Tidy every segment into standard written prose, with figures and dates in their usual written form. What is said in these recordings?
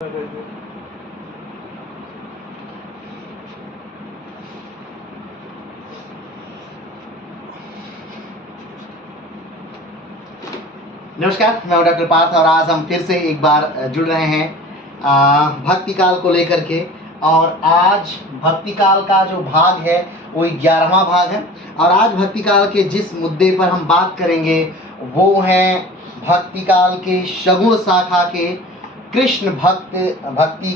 नमस्कार, मैं हूं डॉक्टर पार्थ और आज हम फिर से एक बार जुड़ रहे हैं भक्ति काल को लेकर के। और आज भक्ति काल का जो भाग है वो 11वां भाग है। और आज भक्ति काल के जिस मुद्दे पर हम बात करेंगे वो है भक्ति काल के शगुण शाखा के कृष्ण भक्ति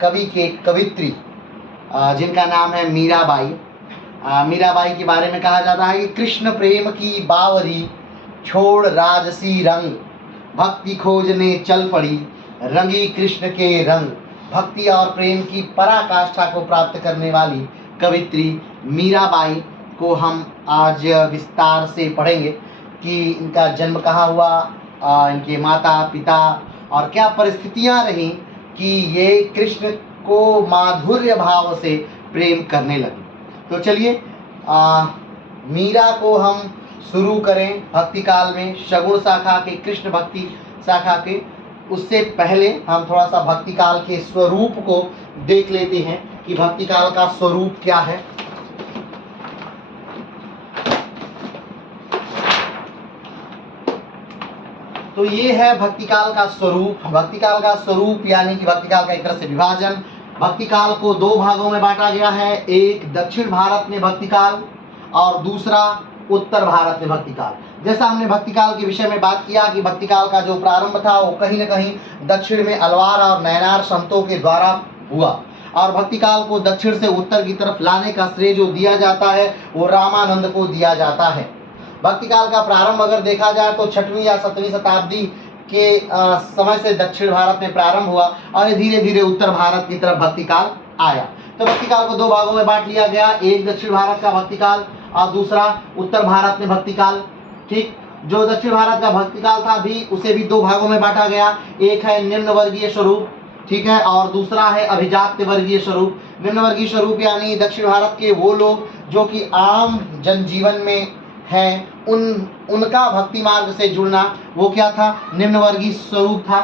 कवि के कवित्री जिनका नाम है मीराबाई। मीराबाई के बारे में कहा जाता है कि कृष्ण प्रेम की बावरी छोड़ राजसी रंग, भक्ति खोजने चल पड़ी रंगी कृष्ण के रंग। भक्ति और प्रेम की पराकाष्ठा को प्राप्त करने वाली कवित्री मीराबाई को हम आज विस्तार से पढ़ेंगे कि इनका जन्म कहाँ हुआ, इनके माता पिता और क्या परिस्थितियां रहीं कि ये कृष्ण को माधुर्य भाव से प्रेम करने लगे। तो चलिए मीरा को हम शुरू करें भक्ति काल में शगुण शाखा के कृष्ण भक्ति शाखा के। उससे पहले हम थोड़ा सा भक्ति काल के स्वरूप को देख लेते हैं कि भक्ति काल का स्वरूप क्या है। तो ये है भक्ति काल का स्वरूप। भक्ति काल का स्वरूप यानी कि भक्ति काल का एक तरह से विभाजन। भक्ति काल को दो भागों में बांटा गया है, एक दक्षिण भारत में भक्ति काल और दूसरा उत्तर भारत में भक्ति काल। जैसा हमने भक्ति काल के विषय में बात किया कि भक्ति काल का जो प्रारंभ था वो कहीं न कहीं दक्षिण में अलवार और नैनार संतों के द्वारा हुआ, और भक्ति काल को दक्षिण से उत्तर की तरफ लाने का श्रेय जो दिया जाता है वो रामानंद को दिया जाता है। भक्ति काल का प्रारंभ अगर देखा जाए तो 6वीं या 7वीं शताब्दी के समय से दक्षिण भारत में प्रारंभ हुआ और धीरे धीरे उत्तर भारत की तरफ भक्ति काल आया। तो भक्ति काल को दो भागों में बांट लिया गया, एक दक्षिण भारत का भक्ति काल और दूसरा उत्तर भारत में भक्ति काल। ठीक, जो दक्षिण भारत का भक्ति काल था भी उसे भी दो भागों में बांटा गया, एक है निम्न वर्गीय स्वरूप, ठीक है, और दूसरा है अभिजात्य वर्गीय स्वरूप। निम्न वर्गीय स्वरूप यानी दक्षिण भारत के वो लोग जो कि आम जनजीवन में हैं, उनका भक्ति मार्ग से जुड़ना वो क्या था, निम्न वर्गीय स्वरूप था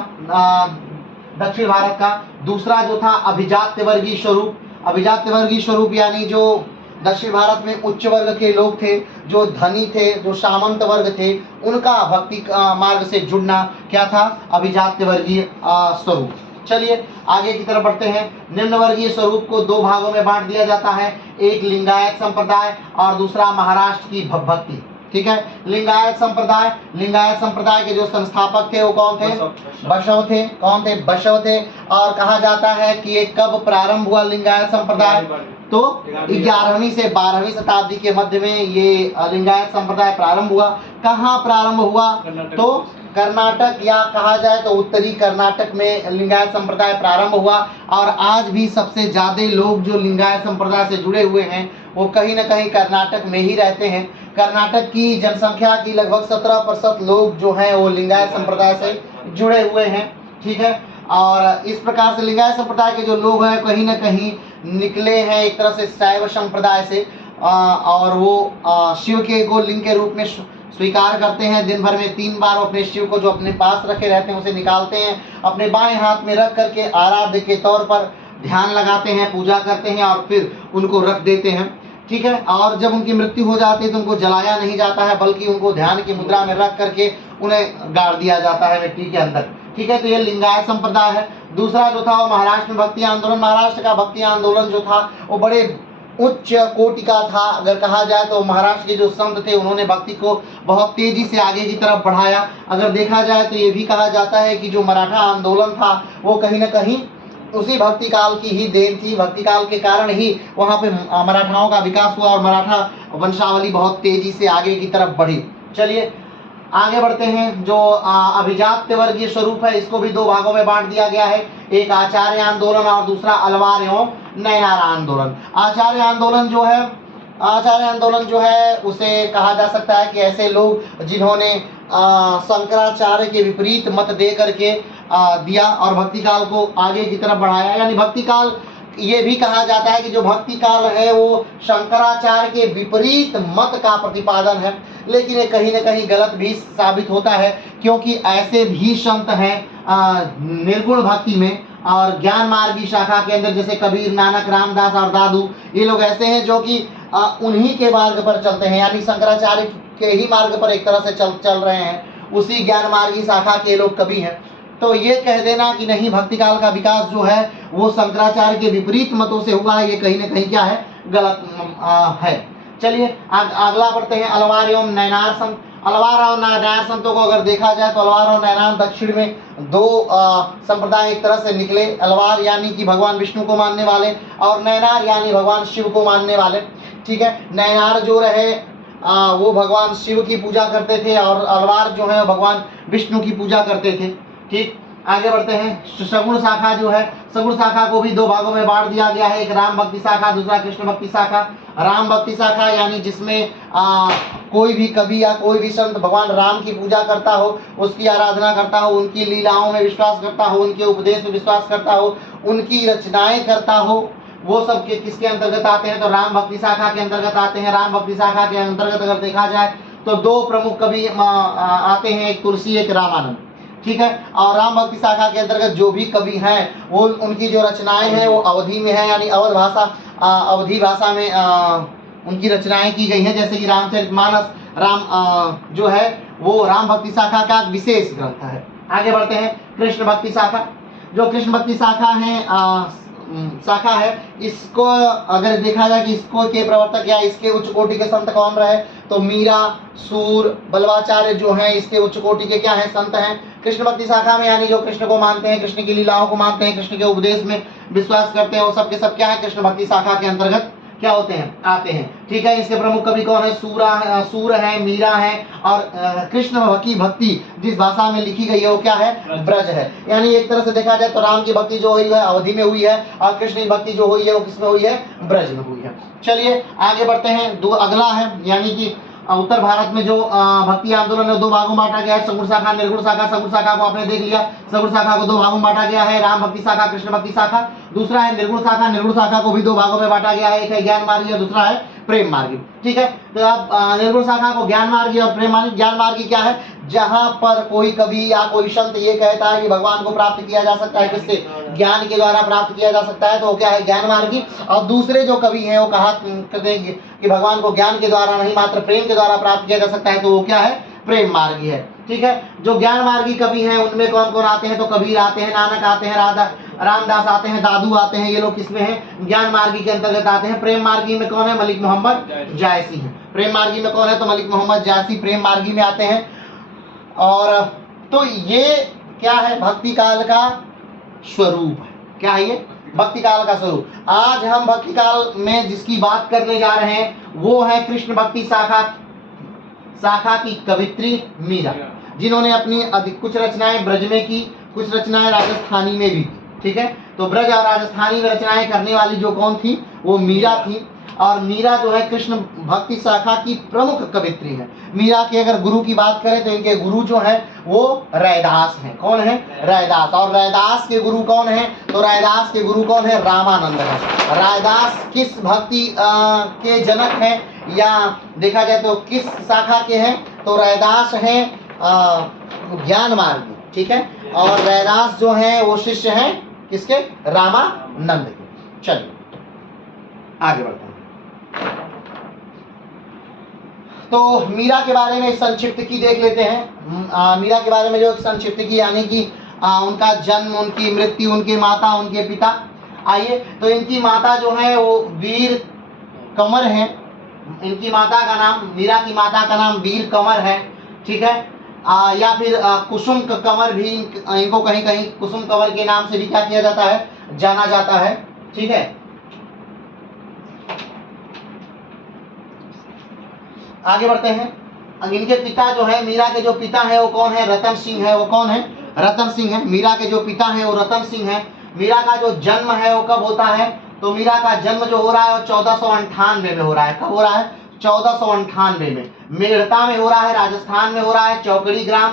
दक्षिण भारत का। दूसरा जो था अभिजात्य वर्गीय स्वरूप। अभिजात्य वर्गीय स्वरूप यानी जो दक्षिण भारत में उच्च वर्ग के लोग थे, जो धनी थे, जो सामंत वर्ग थे, उनका भक्ति मार्ग से जुड़ना क्या था, अभिजात्य वर्गीय स्वरूप। चलिए आगे की तरफ बढ़ते हैं। निम्न वर्गीय स्वरूप को दो भागों में बांट दिया जाता है, एक लिंगायत संप्रदाय और दूसरा महाराष्ट्र की भक्ति। ठीक है, लिंगायत संप्रदाय के जो संस्थापक थे वो कौन थे, बसव थे। कौन थे, बसव थे। और कहा जाता है कि ये कब प्रारंभ हुआ लिंगायत संप्रदाय, तो 11वीं से 12वीं शताब्दी के मध्य में ये लिंगायत संप्रदाय प्रारंभ हुआ। कहाँ प्रारंभ हुआ, तो कर्नाटक या कहा जाए तो उत्तरी कर्नाटक में लिंगायत संप्रदाय प्रारंभ हुआ। और आज भी सबसे ज्यादा लोग जो लिंगायत संप्रदाय से जुड़े हुए हैं वो कहीं न कहीं कर्नाटक में ही रहते हैं। कर्नाटक की जनसंख्या की लगभग 17% लोग जो हैं वो लिंगायत संप्रदाय से जुड़े हुए हैं। ठीक है, और इस प्रकार से लिंगायत संप्रदाय के जो लोग हैं कहीं न कहीं निकले हैं एक तरह से शैव संप्रदाय से, और वो शिव के को लिंग के रूप में स्वीकार करते हैं। दिन भर में 3 बार अपने शिव को जो अपने पास रखे रहते हैं उसे निकालते हैं, अपने बाएं हाथ में रख करके आराध्य के तौर पर ध्यान लगाते हैं, पूजा करते हैं और फिर उनको रख देते हैं। ठीक है, और जब उनकी मृत्यु हो जाती है तो उनको जलाया नहीं जाता है, बल्कि उनको ध्यान की मुद्रा में रख करके उन्हें गाड़ दिया जाता है मिट्टी के अंदर। ठीक है, तो ये लिंगायत संप्रदाय है। दूसरा जो था वो महाराष्ट्र में भक्ति आंदोलन। महाराष्ट्र का भक्ति आंदोलन जो था वो बड़े उच्च कोटि का था। अगर कहा जाए तो महाराष्ट्र के जो संत थे उन्होंने भक्ति को बहुत तेजी से आगे की तरफ बढ़ाया। अगर देखा जाए तो ये भी कहा जाता है कि जो मराठा आंदोलन था वो कहीं न कहीं उसी भक्ति काल की ही देन थी। भक्ति काल के कारण ही वहाँ पे मराठाओं का विकास हुआ और मराठा वंशावली बहुत तेजी से आगे की तरफ बढ़ी। चलिए आगे बढ़ते हैं। जो अभिजात्य वर्गीय स्वरूप है इसको भी दो भागों में बांट दिया गया है, एक आचार्य आंदोलन और दूसरा अलवार एवं नैनार आंदोलन। आचार्य आंदोलन जो है उसे कहा जा सकता है कि ऐसे लोग जिन्होंने शंकराचार्य के विपरीत मत दे करके दिया और भक्ति काल को आगे की तरफ बढ़ाया। यानी भक्ति काल ये भी कहा जाता है कि जो भक्ति काल है वो शंकराचार्य के विपरीत मत का प्रतिपादन है, लेकिन ये कहीं न कहीं गलत भी साबित होता है, क्योंकि ऐसे भी संत हैं निर्गुण भक्ति में, और ज्ञान मार्ग की शाखा के अंदर जैसे कबीर, नानक, रामदास और दादू, ये लोग ऐसे हैं जो कि उन्हीं के मार्ग पर चलते हैं, यानी शंकराचार्य के ही मार्ग पर एक तरह से चल रहे हैं, उसी ज्ञान मार्ग की शाखा के लोग कवि हैं। तो ये कह देना कि नहीं भक्ति काल का विकास जो है वो शंकराचार्य के विपरीत मतों से हुआ है, ये कहीं ना कहीं क्या है, गलत है। चलिए अगला बढ़ते हैं, अलवार एवं नैनार संत। अलवार और नैनार संतों को अगर देखा जाए तो अलवार और नैनार दक्षिण में दो संप्रदाय एक तरह से निकले। अलवार यानी कि भगवान विष्णु को मानने वाले, और नैनार यानी भगवान शिव को मानने वाले। ठीक है, नैनार जो रहे वो भगवान शिव की पूजा करते थे, और अलवार जो है भगवान विष्णु की पूजा करते थे। ठीक, आगे बढ़ते हैं। सगुण शाखा जो है, सगुण शाखा को भी दो भागों में बांट दिया गया है, एक राम भक्ति शाखा, दूसरा कृष्ण भक्ति शाखा। राम भक्ति शाखा यानी जिसमें कोई भी कवि या कोई भी संत भगवान राम की पूजा करता हो, उसकी आराधना करता हो, उनकी लीलाओं में विश्वास करता हो, उनके उपदेश में विश्वास करता हो, उनकी रचनाएं करता हो, वो सब के किसके अंतर्गत आते हैं, तो राम भक्ति शाखा के अंतर्गत आते हैं। राम भक्ति शाखा के अंतर्गत अगर देखा जाए तो दो प्रमुख कवि आते हैं, एक तुलसी, एक रामानंद। ठीक है, और राम भक्ति शाखा के अंतर्गत जो भी कवि हैं वो उनकी जो रचनाएं हैं वो अवधि में है, यानी अवध भाषा, अवधि भाषा में उनकी रचनाएं की गई हैं। जैसे कि रामचरितमानस राम जो है वो राम भक्ति शाखा का विशेष ग्रंथ है। आगे बढ़ते हैं, कृष्ण भक्ति शाखा। जो कृष्ण भक्ति शाखा है इसको अगर देखा जाए कि इसको के प्रवर्तक या इसके उच्च कोटि के संत कौन रहे, तो मीरा, सूर, बल्लवाचार्य जो हैं इसके उच्च कोटि के क्या हैं, संत हैं। कृष्ण भक्ति शाखा में यानी जो कृष्ण को मानते हैं, कृष्ण की लीलाओं को मानते हैं, कृष्ण के उपदेश में विश्वास करते हैं, वो सब के सब क्या है, कृष्ण भक्ति शाखा के अंतर्गत क्या होते हैं, आते हैं। ठीक है, इसके प्रमुख कवि कौन है, सूर है, मीरा है, और कृष्ण की भक्ति जिस भाषा में लिखी गई है वो क्या है, ब्रज है। यानी एक तरह से देखा जाए तो राम की भक्ति जो हुई है अवधि में हुई है, और कृष्ण की भक्ति जो हुई है वो किसमें हुई है, ब्रज में हुई है। चलिए आगे बढ़ते हैं, अगला है यानी कि उत्तर भारत में जो भक्ति आंदोलन है दो भागों में बांटा गया है, सगुण शाखा, निर्गुण शाखा। सगुण शाखा को आपने देख लिया, सगुण शाखा को दो भागों में बांटा गया है, राम भक्ति शाखा, कृष्ण भक्ति शाखा। दूसरा है निर्गुण शाखा, निर्गुण शाखा को भी दो भागों में बांटा गया है, एक है ज्ञान मार्गी और दूसरा है प्रेम मार्गी। ठीक है, तो आप निर्गुण शाखा को ज्ञान मार्गी और प्रेम मार्गी। ज्ञान मार्गी क्या है, जहां पर कोई कवि या कोई संत ये कहता है कि भगवान को प्राप्त किया जा सकता है, किससे, ज्ञान के द्वारा प्राप्त किया जा सकता है, तो वो क्या है, ज्ञान मार्गी। और दूसरे जो कवि हैं वो कहा करते हैं कि भगवान को ज्ञान के द्वारा नहीं मात्र प्रेम के द्वारा प्राप्त किया जा सकता है, तो वो क्या है, प्रेम मार्गी है। ठीक है, जो ज्ञान मार्गी कवि हैं उनमें कौन कौन आते हैं, तो कबीर आते हैं, नानक आते हैं, रामदास आते हैं, दादू आते हैं, ये लोग किसमें हैं, ज्ञान मार्गी के अंतर्गत आते हैं। प्रेम मार्गी में कौन है, मलिक मोहम्मद जायसी है। प्रेम मार्गी में कौन है, तो मलिक मोहम्मद जायसी प्रेम मार्गी में आते हैं। और तो ये क्या है, भक्ति काल का स्वरूप है। क्या है ये, भक्ति काल का स्वरूप। आज हम भक्ति काल में जिसकी बात करने जा रहे हैं वो है कृष्ण भक्ति शाखा की कवित्री मीरा, जिन्होंने अपनी कुछ रचनाएं ब्रज में की, कुछ रचनाएं राजस्थानी में भी की। ठीक है, तो ब्रज और राजस्थानी में रचनाएं करने वाली जो कौन थी, वो मीरा थी। और मीरा जो है कृष्ण भक्ति शाखा की प्रमुख कवित्री है। मीरा के अगर गुरु की बात करें तो इनके गुरु जो है वो रैदास हैं। कौन है, रैदास। और रैदास के गुरु कौन है, तो रैदास के गुरु कौन है, रामानंद है। रैदास किस भक्ति के जनक हैं, या देखा जाए तो किस शाखा के हैं, तो रैदास हैं ज्ञान मार्गी। ठीक है, और रैदास जो है वो शिष्य हैं किसके, रामानंद के। चलिए आगे बढ़ते हैं। तो मीरा के बारे में संक्षिप्त की देख लेते हैं। मीरा के बारे में जो संक्षिप्त की यानी कि उनका जन्म, उनकी मृत्यु, उनके माता, उनके पिता। आइए, तो इनकी माता जो है वो वीर कंवर है। इनकी माता का नाम, मीरा की माता का नाम वीर कंवर है। ठीक है, या फिर कुसुम कंवर भी इनको कहीं कहीं कुसुम कंवर के नाम से भी क्या किया जाता है, जाना जाता है। ठीक है, आगे बढ़ते हैं। इनके पिता जो है, मीरा के जो पिता है वो कौन है, रतन सिंह है। वो कौन है, रतन सिंह है। मीरा के जो पिता है वो रतन सिंह है। मीरा का जो जन्म है वो कब होता है, तो मीरा का जन्म जो हो रहा है वो 1498 में हो रहा है। कब हो रहा है, 1498 में। मेड़ता में हो रहा है, राजस्थान में हो रहा है, चौकड़ी ग्राम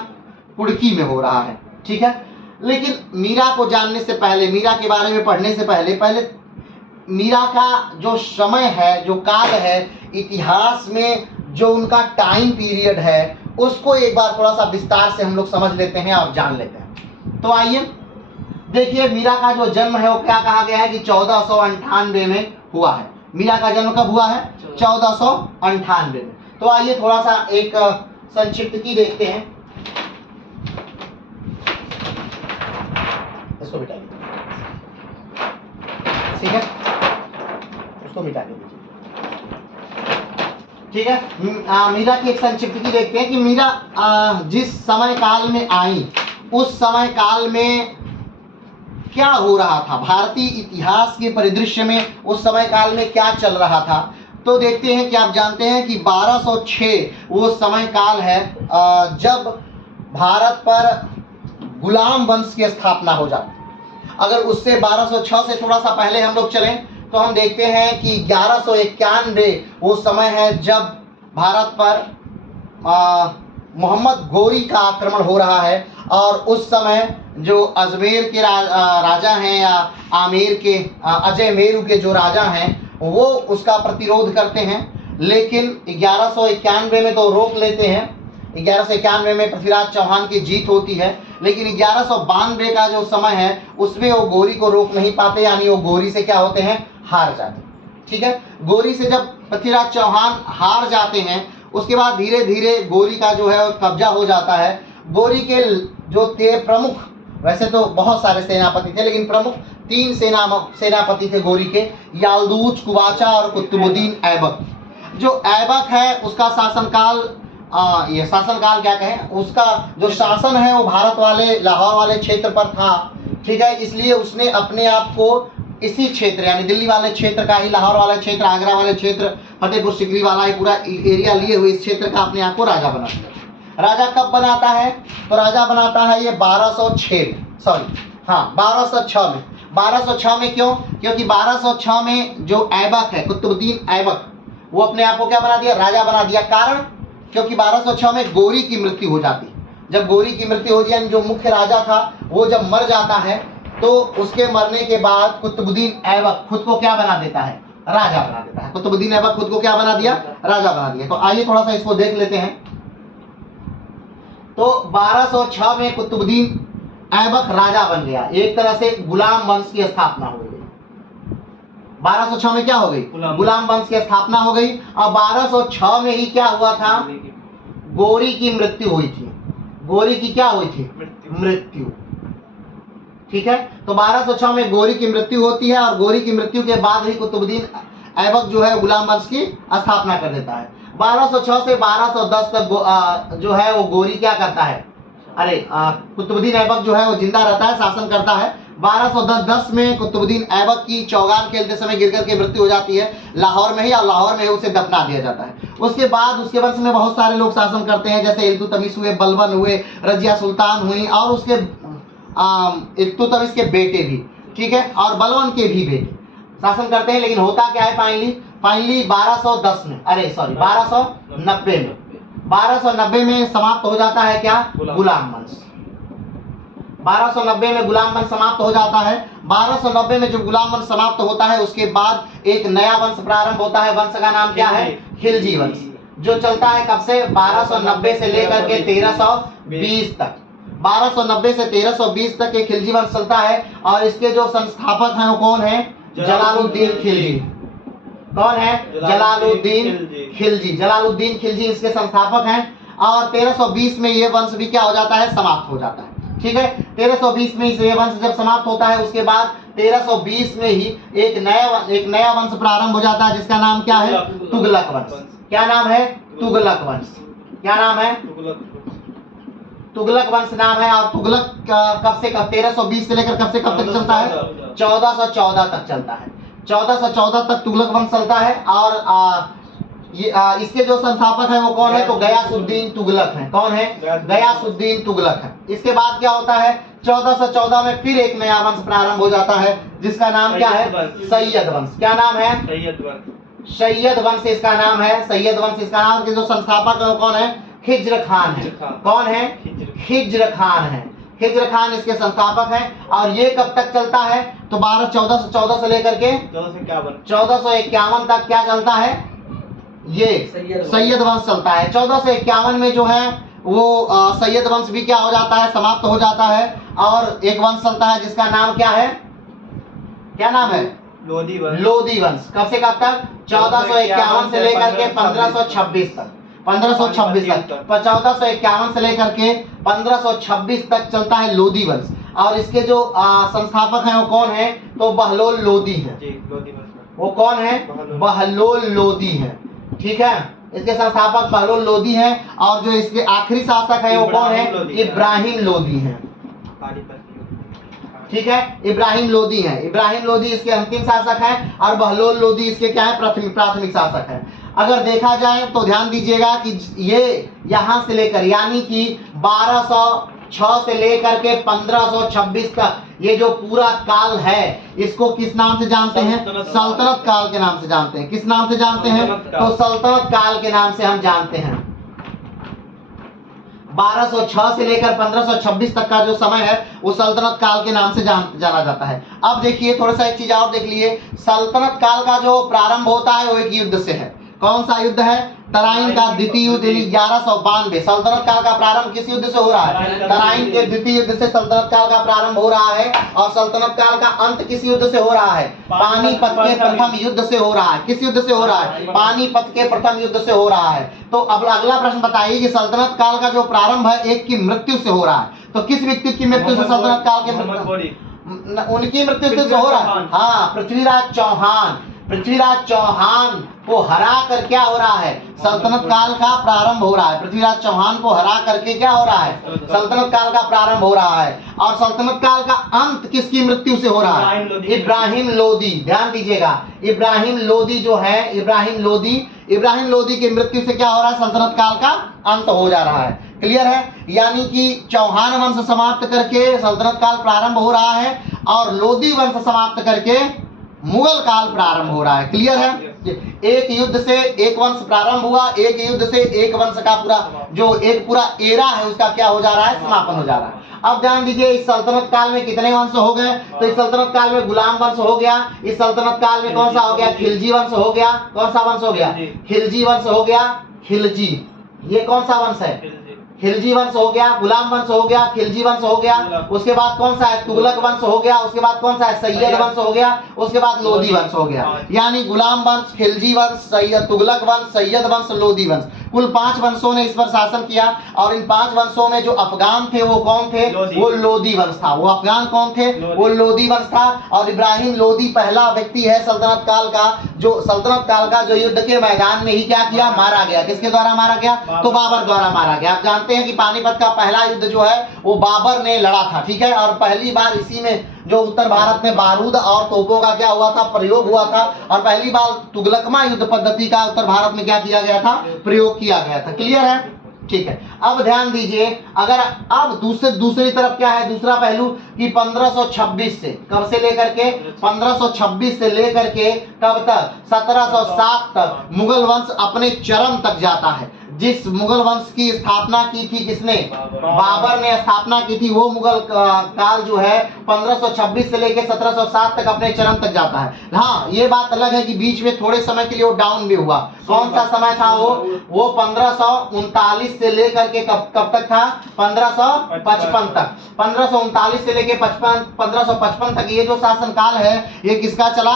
कुड़की में हो रहा है। ठीक है, लेकिन मीरा को जानने से पहले, मीरा के बारे में पढ़ने से पहले मीरा का जो समय है, जो काल है, इतिहास में जो उनका टाइम पीरियड है, उसको एक बार थोड़ा सा विस्तार से हम लोग समझ लेते हैं और जान लेते हैं। तो आइए देखिए, मीरा का जो जन्म है वो क्या कहा गया है कि 1498 में हुआ है। मीरा का जन्म कब हुआ है? 1498 में। तो आइए थोड़ा सा एक संक्षिप्त की देखते हैं। इसको मिटा दीजिए, ठीक है, उसको मिटा दीजिए, ठीक है। मीरा की एक संक्षिप्त की देखते हैं कि मीरा जिस समय काल में आई उस समय काल में क्या हो रहा था, भारतीय इतिहास के परिदृश्य में उस समय काल में क्या चल रहा था। तो देखते हैं कि आप जानते हैं कि 1206 वो समय काल है जब भारत पर गुलाम वंश की स्थापना हो जाती है। अगर उससे 1206 से थोड़ा सा पहले हम लोग चलें तो हम देखते हैं कि 1191 वो समय है जब भारत पर मोहम्मद गोरी का आक्रमण हो रहा है। और उस समय जो अजमेर के राजा हैं या आमेर के अजय मेरू के जो राजा हैं वो उसका प्रतिरोध करते हैं, लेकिन 1191 में तो रोक लेते हैं। 1191 में पृथ्वीराज चौहान की जीत होती है, लेकिन 1192 का जो समय है उसमें वो गोरी को रोक नहीं पाते, यानी वो गोरी से क्या होते हैं, हार जाते हैं। ठीक है, गोरी से जब पृथ्वीराज चौहान हार जाते हैं उसके बाद धीरे धीरे गोरी का जो है कब्जा हो जाता है। गोरी के जो थे प्रमुख, वैसे तो बहुत सारे सेनापति थे लेकिन प्रमुख 3 सेनापति थे गोरी के, याल्दूज, कुबाचा और कुतुबुद्दीन ऐबक। जो ऐबक है उसका शासनकाल, ये शासनकाल क्या कहें, उसका जो शासन है वो भारत वाले लाहौर वाले क्षेत्र पर था। ठीक है, इसलिए उसने अपने आप को इसी क्षेत्र यानी दिल्ली वाले क्षेत्र का ही, लाहौर वाला क्षेत्र, आगरा वाले क्षेत्र, फतेहपुर सिकरी वाला ही पूरा एरिया लिए हुए इस क्षेत्र का अपने आप को राजा बना दिया। राजा कब बनाता है? तो राजा बनाता है ये 1206 में। 1206 में क्यों? क्योंकि 1206 में जो ऐबक है, कुतुबुद्दीन ऐबक, वो अपने आप को क्या बना दिया, राजा बना दिया। कारण, क्योंकि 1206 में गोरी की मृत्यु हो जाती है। जब गोरी की मृत्यु हो जाती, जो मुख्य राजा था वो जब मर जाता है तो उसके मरने के बाद कुतुबुद्दीन ऐबक खुद को क्या बना देता है, राजा बना देता है। कुतुबुद्दीन ऐबक खुद को क्या बना दिया, राजा बना दिया। तो आइए थोड़ा सा इसको देख लेते हैं। तो 1206 में कुतुबुद्दीन ऐबक राजा बन गया, एक तरह से गुलाम वंश की स्थापना हो गई। 1206 में क्या हो गई, गुलाम वंश की स्थापना हो गई। और 1206 में ही क्या हुआ था, गोरी की मृत्यु हुई थी। गोरी की क्या हुई थी, मृत्यु। ठीक है, तो 1206 में गोरी की मृत्यु होती है और गोरी की मृत्यु के बाद ही कुतुबुद्दीन ऐबक जो है गुलाम वंश की स्थापना कर देता है। 1206 से 1210 तक जो है वो गोरी क्या करता है, कुतुबुद्दीन ऐबक जो है वो जिंदा रहता है, शासन करता है। 1210 में कुतुबुद्दीन ऐबक की चौगान खेलते समय गिरकर के मृत्यु हो जाती है लाहौर में ही, और लाहौर में ही उसे दफना दिया जाता है। उसके बाद उसके वंश में बहुत सारे लोग शासन करते हैं, जैसे इल्तुतमिश हुए, बलबन हुए, रजिया सुल्तान हुई, और उसके इल्तुतमिश के बेटे भी, ठीक है, और बलबन के भी बेटे शासन करते हैं। लेकिन होता क्या है, फाइनली 1210 में, 1290 में समाप्त हो जाता है क्या, गुलाम वंश। 1290 में गुलाम वंश समाप्त हो जाता है। 1290 में जब गुलाम वंश समाप्त होता है उसके बाद एक नया वंश प्रारंभ होता है। वंश का नाम क्या है, खिलजी वंश, जो चलता है कब से, 1290 से लेकर के 1320 तक। 1290 से 1320 तक ये खिलजी वंश चलता है। और इसके जो संस्थापक हैं वो कौन है, जलालुद्दीन खिलजी। कौन है, जलालुद्दीन खिलजी। जलालुद्दीन खिलजी इसके संस्थापक हैं। और 1320 में ये वंश भी क्या हो जाता है, समाप्त हो जाता है। ठीक है, 1320 में ये वंश जब समाप्त होता है उसके बाद 1320 में ही एक नया वंश प्रारंभ हो जाता है जिसका नाम क्या है, तुगलक वंश। क्या नाम है, तुगलक वंश। क्या नाम है, तुगलक वंश नाम है। और तुगलक कब से कब, 1320 से लेकर कब से कब तक चलता है, 1414 तक चलता है। 1414 तक तुगलक वंश चलता है। और इसके जो संस्थापक है वो कौन है, तो गयासुद्दीन तुगलक है। कौन है, गयासुद्दीन तुगलक है। इसके बाद क्या होता है, 1414 में फिर एक नया वंश प्रारंभ हो जाता है जिसका नाम क्या है, सैयद वंश। क्या नाम है, सैयद वंश इसका नाम है। सैयद वंश इसका नाम, के जो संस्थापक है वो कौन है, खिज्र खान है। कौन है, खिज्र खान है। खिज्र खान इसके संस्थापक हैं। और ये कब तक चलता है, तो 1414 से लेकर के 1451 तक क्या चलता है, ये सैयद वंश चलता है। 1451 में जो है वो सैयद वंश भी क्या हो जाता है, समाप्त हो जाता है। और एक वंश चलता है जिसका नाम क्या है, क्या नाम है, लोधी वंश। लोधी वंश। कब से कब तक, 1451 से लेकर के 1526 तक, 1526 तक, 1451 से लेकर के 1526 तक चलता है लोधी वंश। और इसके जो संस्थापक हैं वो कौन है, तो बहलोल लोधी है। लोधी वंश वो कौन है, बहलोल लोधी है, ठीक है। इसके संस्थापक बहलोल लोधी है। और जो इसके आखिरी शासक है वो कौन है, इब्राहिम लोधी है, ठीक है, इब्राहिम लोधी है। इब्राहिम लोधी इसके अंतिम शासक है और बहलोल लोधी इसके क्या है, प्राथमिक शासक है। अगर देखा जाए तो ध्यान दीजिएगा कि ये यहां से लेकर यानी कि 1206 से लेकर के 1526 तक ये जो पूरा काल है इसको किस नाम से जानते हैं, सल्तनत काल के नाम से जानते हैं। किस नाम से जानते हैं, तो सल्तनत काल के नाम से हम जानते हैं। 1206 से लेकर 1526 तक का जो समय है वो सल्तनत काल के नाम से जाना जाता है। अब देखिए थोड़ा सा एक चीज और देख लिए, सल्तनत काल का जो प्रारंभ होता है वो एक युद्ध से है। कौन सा युद्ध है, तराइन का द्वितीय युद्ध 1192। सल्तनत काल का प्रारंभ किस युद्ध से हो रहा है, तराइन के द्वितीय युद्ध से सल्तनत काल का प्रारंभ हो रहा है। और सल्तनत काल का अंत किस युद्ध से हो रहा है, पानीपत के प्रथम युद्ध से हो रहा है। किस युद्ध से हो रहा है, पानीपत के प्रथम युद्ध से हो रहा है। तो अब अगला प्रश्न बताइए कि सल्तनत काल का जो प्रारंभ है एक की मृत्यु से हो रहा है, तो किस व्यक्ति की मृत्यु से सल्तनत काल के, उनकी मृत्यु से हो रहा है, हाँ, पृथ्वीराज चौहान। पृथ्वीराज चौहान को हरा कर क्या हो रहा है, सल्तनत काल का प्रारंभ हो रहा है। पृथ्वीराज चौहान को हरा करके क्या हो रहा है, सल्तनत काल का प्रारंभ हो रहा है। और सल्तनत काल का अंत किसकी मृत्यु से हो रहा है, इब्राहिम लोधी। ध्यान दीजिएगा, इब्राहिम लोधी जो है, इब्राहिम लोधी की मृत्यु से क्या हो रहा है, सल्तनत काल का अंत हो जा रहा है। क्लियर है, यानी कि चौहान वंश समाप्त करके सल्तनत काल प्रारंभ हो रहा है और लोधी वंश समाप्त करके मुगल काल प्रारंभ हो रहा है। क्लियर है, एक युद्ध से एक वंश प्रारंभ हुआ, एक युद्ध से एक वंश का पूरा जो एक पूरा एरा है उसका क्या हो जा रहा है, समापन हो जा रहा है। अब ध्यान दीजिए, इस सल्तनत काल में कितने वंश हो गए, तो इस सल्तनत काल में गुलाम वंश हो गया। इस सल्तनत काल में कौन सा हो गया, खिलजी वंश हो गया। कौन सा वंश हो गया, खिलजी वंश हो गया। खिलजी, ये कौन सा वंश है, खिलजी वंश हो गया, गुलाम वंश हो गया, खिलजी वंश हो गया। उसके बाद कौन सा है, तुगलक वंश हो गया। उसके बाद कौन सा है, सैयद वंश हो गया। उसके बाद लोधी वंश हो गया। यानी गुलाम वंश, खिलजी वंश, सैयद, तुगलक वंश, सैयद वंश, लोधी वंश, कुल 5 वंशों ने इस पर शासन किया। और इन 5 वंशों में जो अफगान थे वो कौन थे, वो लोधी वंश था। वो अफगान कौन थे, वो लोधी वंश था। और इब्राहिम लोधी पहला व्यक्ति है सल्तनत काल का जो युद्ध के मैदान में ही क्या किया, मारा गया। किसके द्वारा मारा गया, तो बाबर द्वारा मारा गया। आप जानते हैं कि पानीपत का पहला युद्ध जो है वो बाबर ने लड़ा था, ठीक है। और पहली बार इसी में जो उत्तर भारत में बारूद और तोपों का क्या हुआ था, प्रयोग हुआ था। और पहली बार तुगलकमा युद्ध पद्धति का उत्तर भारत में क्या किया गया था, प्रयोग किया गया था। क्लियर है, ठीक है। अब ध्यान दीजिए, अगर अब दूसरी तरफ क्या है, दूसरा पहलू कि 1526 से कब से लेकर के 1526 से लेकर के कब तक, 1707 तक मुगल वंश अपने चरम तक जाता है। जिस मुगल वंश की स्थापना की थी किसने, बाबर ने स्थापना की थी, वो मुगल काल जो है 1526 से लेकर 1707 तक अपने चरम तक जाता है। हाँ, ये बात अलग है कि बीच में थोड़े समय के लिए वो डाउन भी हुआ। कौन सा समय था वो 1539 से लेकर के कब तक था, 1555 तक। 1539 से लेकर 1555 तक ये जो शासनकाल है ये किसका चला,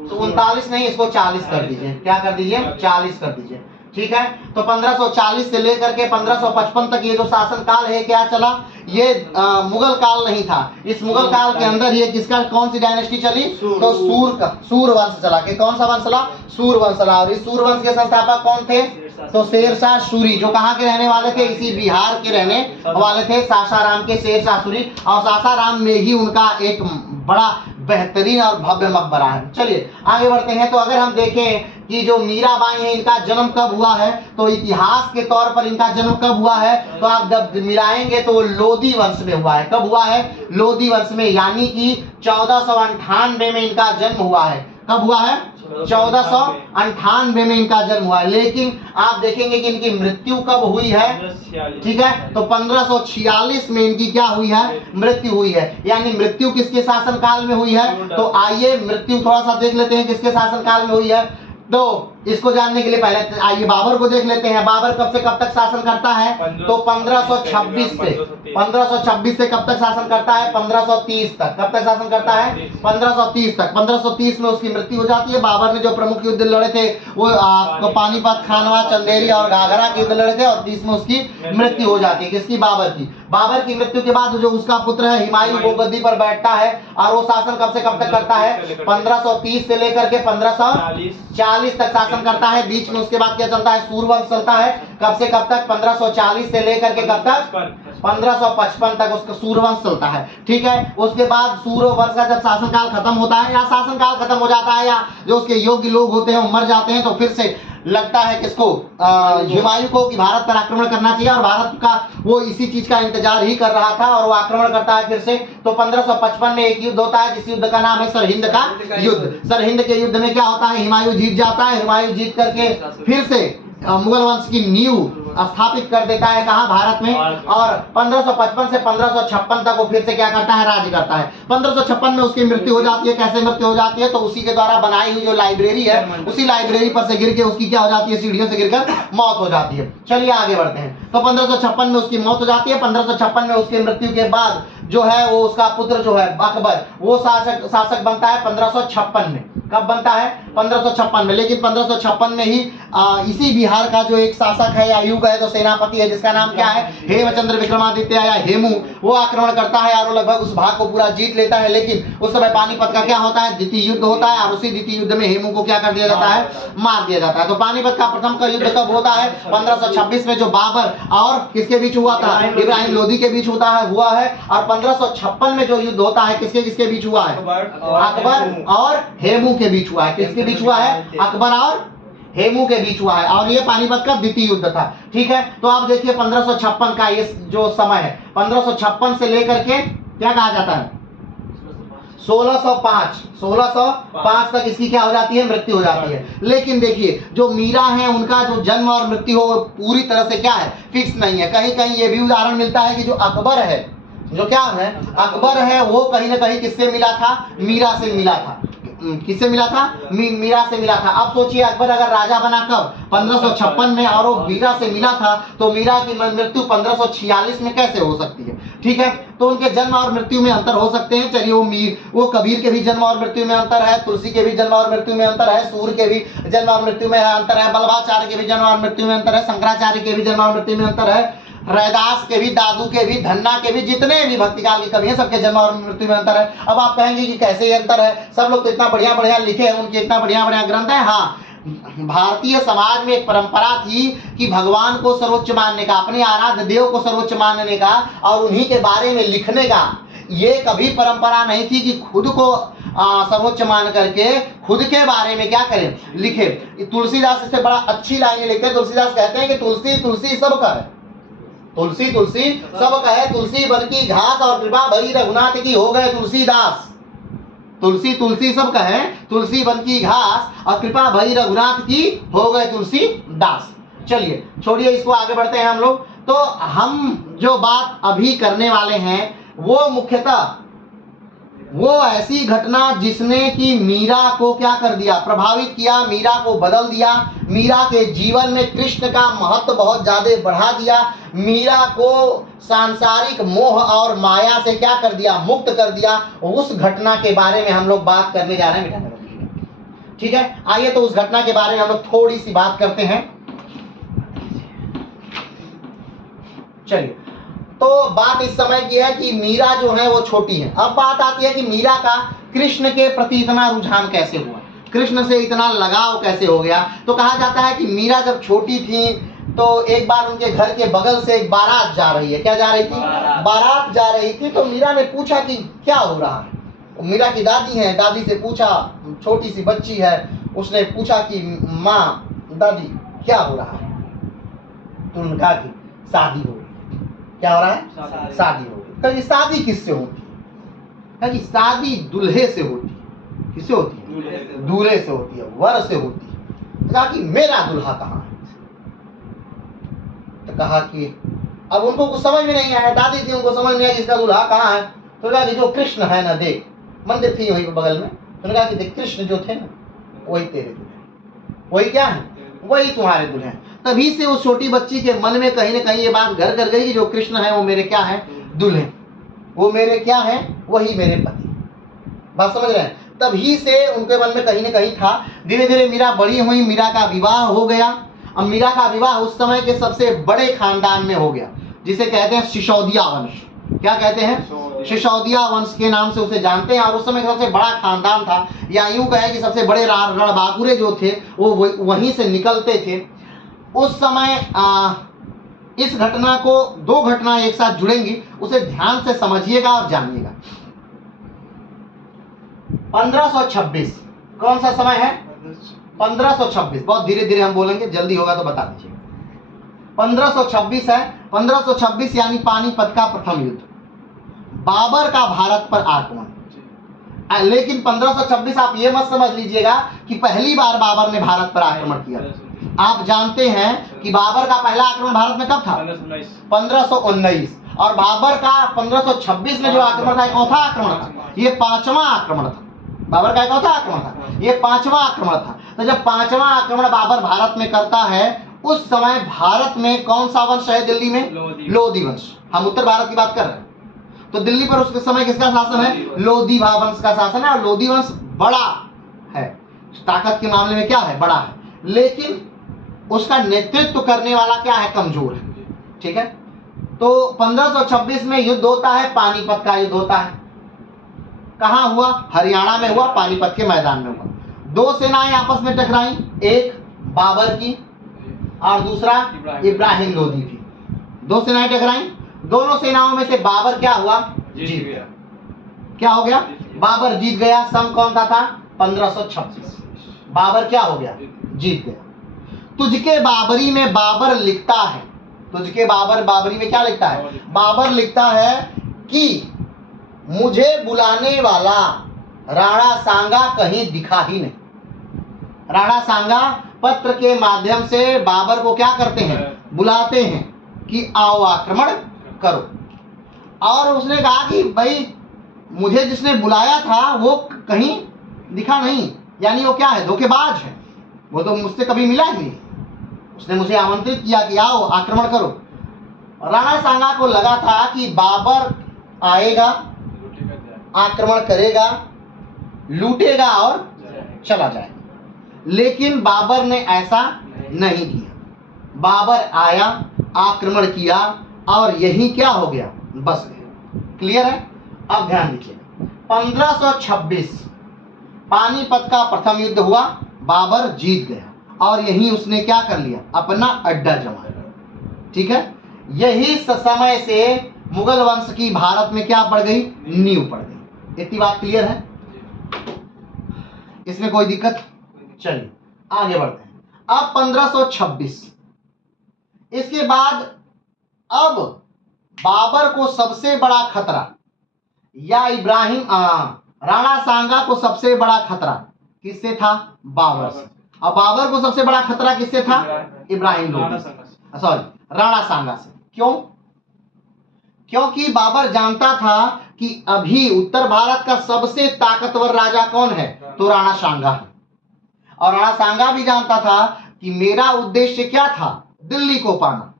तो 39 नहीं, इसको 40 कर दीजिए। क्या कर दीजिए, 40 कर दीजिए, ठीक है। तो 1540 से लेकर के 1555 तक ये जो शासन काल है क्या चला, ये मुगल काल नहीं था। इस मुगल काल के अंदर ये किसका, कौन सी डायनेस्टी चली, तो सूर वंश चला। कि कौन सा वंश चला, सूर वंश चला। और इस सूर वंश के संस्थापक कौन थे, तो शेरशाह सूरी, जो कहाँ के रहने वाले थे, इसी बिहार के रहने वाले थे, सासाराम के शेरशाह सूरी। और सासाराम में ही उनका एक बड़ा बेहतरीन और भव्य मकबरा है। चलिए आगे बढ़ते हैं। तो अगर हम देखें कि जो मीराबाई है इनका जन्म कब हुआ है, तो इतिहास के तौर पर इनका जन्म कब हुआ है, तो आप जब मिलाएंगे तो लोधी वंश में हुआ है। कब हुआ है, लोधी वंश में, यानी कि 1498 में इनका जन्म हुआ है। कब हुआ है, 1498 में इनका जन्म हुआ है। लेकिन आप देखेंगे कि इनकी मृत्यु कब हुई है, ठीक है, तो 1546 में इनकी क्या हुई है, मृत्यु हुई है। यानी मृत्यु किसके शासन काल में हुई है, तो आइए मृत्यु थोड़ा सा देख लेते हैं किसके शासन काल में हुई है। तो इसको जानने के लिए पहले आइए बाबर को देख लेते हैं। बाबर कब से कब तक शासन करता है? तो 1526 से 1526 से कब तक शासन करता है? 1530 तक। कब तक शासन करता है? 1530 तक। 1530 में उसकी मृत्यु हो जाती है। बाबर ने जो प्रमुख युद्ध लड़े थे वो आपको पानीपत, खानवा, चंदेरी और घाघरा के युद्ध लड़े थे, और 30 में उसकी मृत्यु हो जाती है। किसकी? बाबर की। बाबर की मृत्यु के बाद जो उसका पुत्र है हुमायूं वो गद्दी पर बैठता है, और वो शासन कब से कब तक करता है? 1530 से लेकर के 1540 तक शासन करता है। बीच में उसके बाद क्या चलता है? सूर्यवंश चलता है। कब से कब तक? 1540 से लेकर के कब तक? 1555 तक उसका सूर्यवंश चलता है। ठीक है, उसके बाद सूर्यवंश का जब शासनकाल खत्म होता है, या शासनकाल खत्म हो जाता है, या जो उसके योग्य लोग होते हैं वो मर जाते हैं, तो फिर से लगता है किसको? हुमायूं को, कि भारत पर आक्रमण करना चाहिए, और भारत का वो इसी चीज का इंतजार ही कर रहा था, और वो आक्रमण करता है फिर से। तो 1555 में एक युद्ध होता है, जिस युद्ध का नाम है सरहिंद का युद्ध। सरहिंद के युद्ध में क्या होता है? हुमायूं जीत जाता है। हुमायूं जीत करके फिर से मुगल वंश की नींव स्थापित कर देता है, कहाँ? भारत में। और 1555 से 1556 तक वो फिर से क्या करता है? राज्य करता है। 1556 में उसकी मृत्यु हो जाती है। कैसे मृत्यु हो जाती है? तो उसी के द्वारा बनाई हुई जो लाइब्रेरी है, उसी लाइब्रेरी पर से गिर के उसकी क्या हो जाती है? सीढ़ियों से गिरकर मौत हो जाती है। चलिए आगे बढ़ते हैं। तो 1556 में उसकी मौत हो जाती है। 1556 में उसकी मृत्यु के बाद जो है वो उसका पुत्र जो है अकबर, वो शासक बनता है 1556 में। कब बनता है? 1556 में। लेकिन 1556 में ही इसी बिहार का जो एक शासक है या युग है, तो सेनापति है, जिसका नाम क्या है? हेमचंद्र विक्रमादित्य या हेमू, वो आक्रमण करता है और वो लगभग उस भाग को पूरा जीत लेता है। लेकिन उस समय पानीपत का क्या होता है? द्वितीय युद्ध होता है, और उसी द्वितीय युद्ध में हेमू को क्या कर दिया जाता है? मार दिया जाता है। तो पानीपत का प्रथम का युद्ध कब होता है? 1526 में, जो बाबर और किसके बीच हुआ था? इब्राहिम लोदी के बीच हुआ है। और 1556 में जो युद्ध होता है किसके किसके बीच हुआ है? अकबर और हेमू के बीच हुआ है। किसके बीच हुआ है? अकबर और हेमू के बीच हुआ है, और ये पानीपत का द्वितीय युद्ध था। ठीक है, तो आप देखिए 1556 का ये जो समय है, 1556 से लेकर के क्या कहा जाता है? 1605 तक इसकी क्या हो जाती है? मृत्यु हो जाती है। लेकिन देखिए जो मीरा है उनका जो जन्म और मृत्यु हो पूरी तरह से क्या है? फिक्स नहीं है। कहीं कहीं ये भी उदाहरण मिलता है कि जो अकबर है, जो क्या है? अकबर है, वो कहीं ना कहीं किससे मिला था? मीरा से मिला था। किससे मिला था? मीरा से मिला था। अब सोचिए अकबर अगर राजा बना कब? 1556 में, और वो मीरा से मिला था, तो मीरा की मृत्यु 1546 में कैसे हो सकती है? ठीक है, तो उनके जन्म और मृत्यु में अंतर हो सकते हैं। चलिए वो कबीर के भी जन्म और मृत्यु में अंतर है, तुलसी के भी जन्म और मृत्यु में अंतर है, सूर्य के भी जन्म और मृत्यु में अंतर है, बल्लभाचार्य के भी जन्म और मृत्यु में अंतर है, शंकराचार्य के भी जन्म और मृत्यु में अंतर है, रैदास के भी, दादू के भी, धन्ना के भी, जितने भी भक्तिकाल की कवि हैं सबके जन्म और मृत्यु में अंतर है। अब आप कहेंगे कि कैसे ये अंतर है? सब लोग तो इतना बढ़िया बढ़िया लिखे हैं, उनके इतना बढ़िया बढ़िया ग्रंथ है। हाँ, भारतीय समाज में एक परंपरा थी कि भगवान को सर्वोच्च मानने का, अपने आराध्य देव को सर्वोच्च मानने का और उन्हीं के बारे में लिखने का। ये कभी परंपरा नहीं थी कि खुद को सर्वोच्च मान करके खुद के बारे में क्या करें? लिखे। तुलसीदास इससे बड़ा अच्छी लाइनें लिखते हैं। तुलसीदास कहते हैं कि तुलसी तुलसी सबका है, तुलसी तुलसी सब कहे, तुलसी बन की घास और कृपा भई रघुनाथ की हो गए तुलसीदास। तुलसी तुलसी सब कहे, तुलसी बन की घास और कृपा भई रघुनाथ की हो गए तुलसीदास। चलिए छोड़िए इसको, आगे बढ़ते हैं हम लोग। तो हम जो बात अभी करने वाले हैं वो मुख्यतः वो ऐसी घटना जिसने कि मीरा को क्या कर दिया? प्रभावित किया, मीरा को बदल दिया, मीरा के जीवन में कृष्ण का महत्व बहुत ज्यादा बढ़ा दिया, मीरा को सांसारिक मोह और माया से क्या कर दिया? मुक्त कर दिया। उस घटना के बारे में हम लोग बात करने जा रहे हैं। ठीक है, आइए तो उस घटना के बारे में हम लोग थोड़ी सी बात करते हैं। चलिए, तो बात इस समय की है कि मीरा जो है वो छोटी है। अब बात आती है कि मीरा का कृष्ण के प्रति इतना रुझान कैसे हुआ, कृष्ण से इतना लगाव कैसे हो गया। तो कहा जाता है कि मीरा जब छोटी थी तो एक बार उनके घर के बगल से एक बारात जा रही है। क्या जा रही थी? बारात जा रही थी। तो मीरा ने पूछा कि क्या हो रहा है। मीरा की दादी है, दादी से पूछा, छोटी सी बच्ची है, उसने पूछा कि माँ, दादी क्या हो रहा है? तो उन्होंने कहा कि शादी हो रही है। क्या हो रहा है? शादी हो रही है। कहीं शादी किससे होती है? कहीं शादी दूल्हे से होती है। किससे होती है? दूल्हे से होती है, वर से होती है। तो कहा कि मेरा दूल्हा कहाँ है? तो कहा कि अब उनको कुछ समझ में नहीं आया, दादी थी, उनको समझ नहीं आया इसका दूल्हा कहाँ है। तो कहा कि जो कृष्ण है ना, देख, मंदिर थी वहीं बगल में। तो कहा कि देख, कृष्ण जो थे ना वही तेरे दूल्हे, वही क्या है, वही तुम्हारे दुल्हन। तभी से उस छोटी बच्ची के मन में कहीं ना कहीं ये बात घर कर गई कि जो कृष्ण है वो मेरे क्या है, दुल्हन, वो मेरे क्या है, वही मेरे पति। बात समझ रहे हैं? तभी से उनके मन में कहीं ना कहीं था। धीरे धीरे मीरा बड़ी हुई, मीरा का विवाह हो गया। अब मीरा का विवाह उस समय के सबसे बड़े खानदान में हो गया, जिसे कहते हैं सिसोदिया वंश। क्या कहते हैं? सिसोदिया वंश के नाम से उसे जानते हैं। और उस समय का सबसे बड़ा खानदान था, या यूं कहे कि सबसे बड़े रणबांकुरे जो थे वो वहीं से निकलते थे उस समय। इस घटना को, दो घटना एक साथ जुड़ेंगी, उसे ध्यान से समझिएगा और जानिएगा। 1526 कौन सा समय है? 1526। बहुत धीरे धीरे हम बोलेंगे, जल्दी होगा तो बता दीजिए। 1526 है। 1526 यानी पानीपत का प्रथम युद्ध, बाबर का भारत पर आक्रमण। लेकिन 1526 आप ये मत समझ लीजिएगा कि पहली बार बाबर ने भारत पर आक्रमण किया। आप जानते हैं कि बाबर का पहला आक्रमण भारत में कब था? 1519। और बाबर का 1526 में जो आक्रमण था, चौथा आक्रमण था, ये पांचवा आक्रमण था। बाबर का चौथा आक्रमण था, ये पांचवा आक्रमण था। तो जब पांचवा आक्रमण बाबर भारत में करता है, उस समय भारत में कौन सा वंश है? दिल्ली में लोधी वंश। हम उत्तर भारत की बात कर रहे हैं, तो दिल्ली पर उसके समय किसका शासन है? लोधी वंश का शासन है। और लोधी वंश बड़ा है, ताकत के मामले में क्या है? बड़ा है, लेकिन उसका नेतृत्व करने वाला क्या है? कमजोर है। ठीक है, तो 1526 में युद्ध होता है, पानीपत का युद्ध होता है। कहां हुआ? हरियाणा में हुआ, पानीपत के मैदान में हुआ। दो सेनाएं आपस में टकराई, एक बाबर की और दूसरा इब्राहिम लोधी की। दो सेनाएं टकराई, दोनों सेनाओं में से बाबर क्या हुआ? जीत गया। क्या हो गया? बाबर जीत गया। सन कौन सा था? 1526। बाबर क्या हो गया? जीत गया। तुझके बाबरी में बाबर लिखता है, तुझके बाबरी में क्या लिखता है? बाबर लिखता है कि मुझे बुलाने वाला राणा सांगा कहीं दिखा ही नहीं। राणा सांगा पत्र के माध्यम से बाबर को क्या करते हैं? बुलाते हैं कि आओ आक्रमण करो। और उसने कहा कि भाई मुझे जिसने बुलाया था वो कहीं दिखा नहीं, यानी वो क्या है? धोखेबाज है, वो तो मुझसे कभी मिला ही नहीं। उसने मुझे आमंत्रित किया कि आओ आक्रमण करो। राणा सांगा को लगा था कि बाबर आएगा, आक्रमण करेगा, लूटेगा और चला जाएगा। लेकिन बाबर ने ऐसा नहीं किया। बाबर आया, आक्रमण किया और यही क्या हो गया? बस गया। क्लियर है? अब ध्यान दीजिए, 1526 पानीपत का प्रथम युद्ध हुआ, बाबर जीत गया और यही उसने क्या कर लिया? अपना अड्डा जमाया। ठीक है, यही समय से मुगल वंश की भारत में क्या पड़ गई? नींव पड़ गई। इतनी बात क्लियर है? इसमें कोई दिक्कत? चलिए आगे बढ़ते हैं। अब 1526, इसके बाद अब बाबर को सबसे बड़ा खतरा, या राणा सांगा को सबसे बड़ा खतरा किससे था? बाबर से। अब बाबर को सबसे बड़ा खतरा किससे था? इब्राहिम लोधी, सॉरी राणा सांगा से। क्यों? क्योंकि बाबर जानता था कि अभी उत्तर भारत का सबसे ताकतवर राजा कौन है? तो राणा सांगा है। और राणा सांगा भी जानता था कि मेरा उद्देश्य क्या था? दिल्ली को पाना,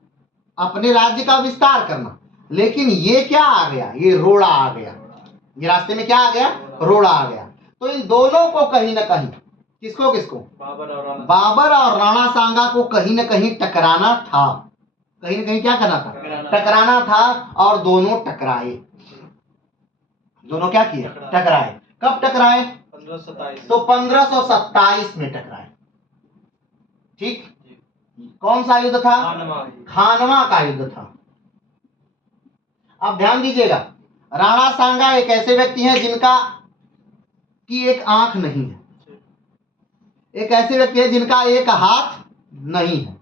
अपने राज्य का विस्तार करना। लेकिन ये क्या आ गया? ये रोड़ा आ गया। ये रास्ते में क्या आ गया? रोड़ा आ गया। तो इन दोनों को कहीं ना कहीं, किसको किसको? बाबर और राणा सांगा को कहीं ना कहीं टकराना था। कहीं ना कहीं क्या करना था? टकराना था। और दोनों टकराए। दोनों क्या किए? टकराए। कब टकराए? 1527। तो 1527 में टकराए। ठीक, कौन सा युद्ध था? खानवा का युद्ध था। अब ध्यान दीजिएगा, राणा सांगा एक ऐसे व्यक्ति हैं जिनका की एक आंख नहीं है, एक ऐसे व्यक्ति है जिनका एक हाथ नहीं है।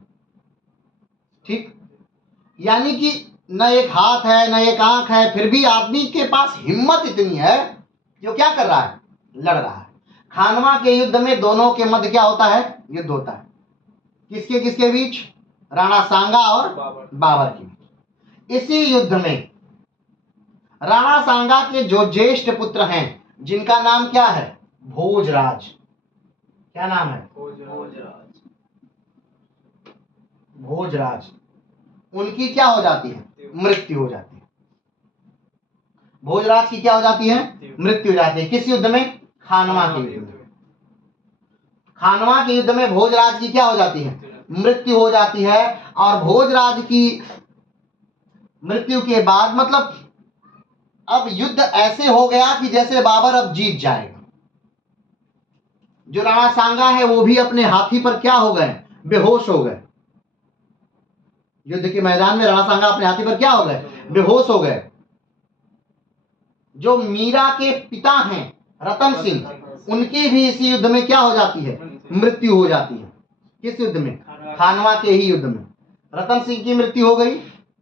ठीक, यानी कि न एक हाथ है न एक आंख है, फिर भी आदमी के पास हिम्मत इतनी है जो क्या कर रहा है? लड़ रहा है। खानवा के युद्ध में दोनों के मध्य क्या होता है? युद्ध होता है। किसके किसके बीच? राणा सांगा और बाबर के बीच। इसी युद्ध में राणा सांगा के जो ज्येष्ठ पुत्र हैं, जिनका नाम क्या है? भोजराज। क्या नाम है? भोजराज, उनकी क्या हो जाती है? मृत्यु हो जाती है। भोजराज की क्या हो जाती है? मृत्यु हो जाती है। किस युद्ध में? खानवा के युद्ध में। खानवा के युद्ध में भोजराज की क्या हो जाती है? मृत्यु हो जाती है। और भोजराज की मृत्यु के बाद मतलब अब युद्ध ऐसे हो गया कि जैसे बाबर अब जीत जाएगा। जो राणा सांगा है वो भी अपने हाथी पर क्या हो गए? बेहोश हो गए। युद्ध के मैदान में राणा सांगा अपने हाथी पर क्या हो गए? बेहोश हो गए। जो मीरा के पिता हैं रतन सिंह, उनकी भी इसी युद्ध में क्या हो जाती है? मृत्यु हो जाती है। किस युद्ध में? खानवा के ही युद्ध में रतन सिंह की मृत्यु हो गई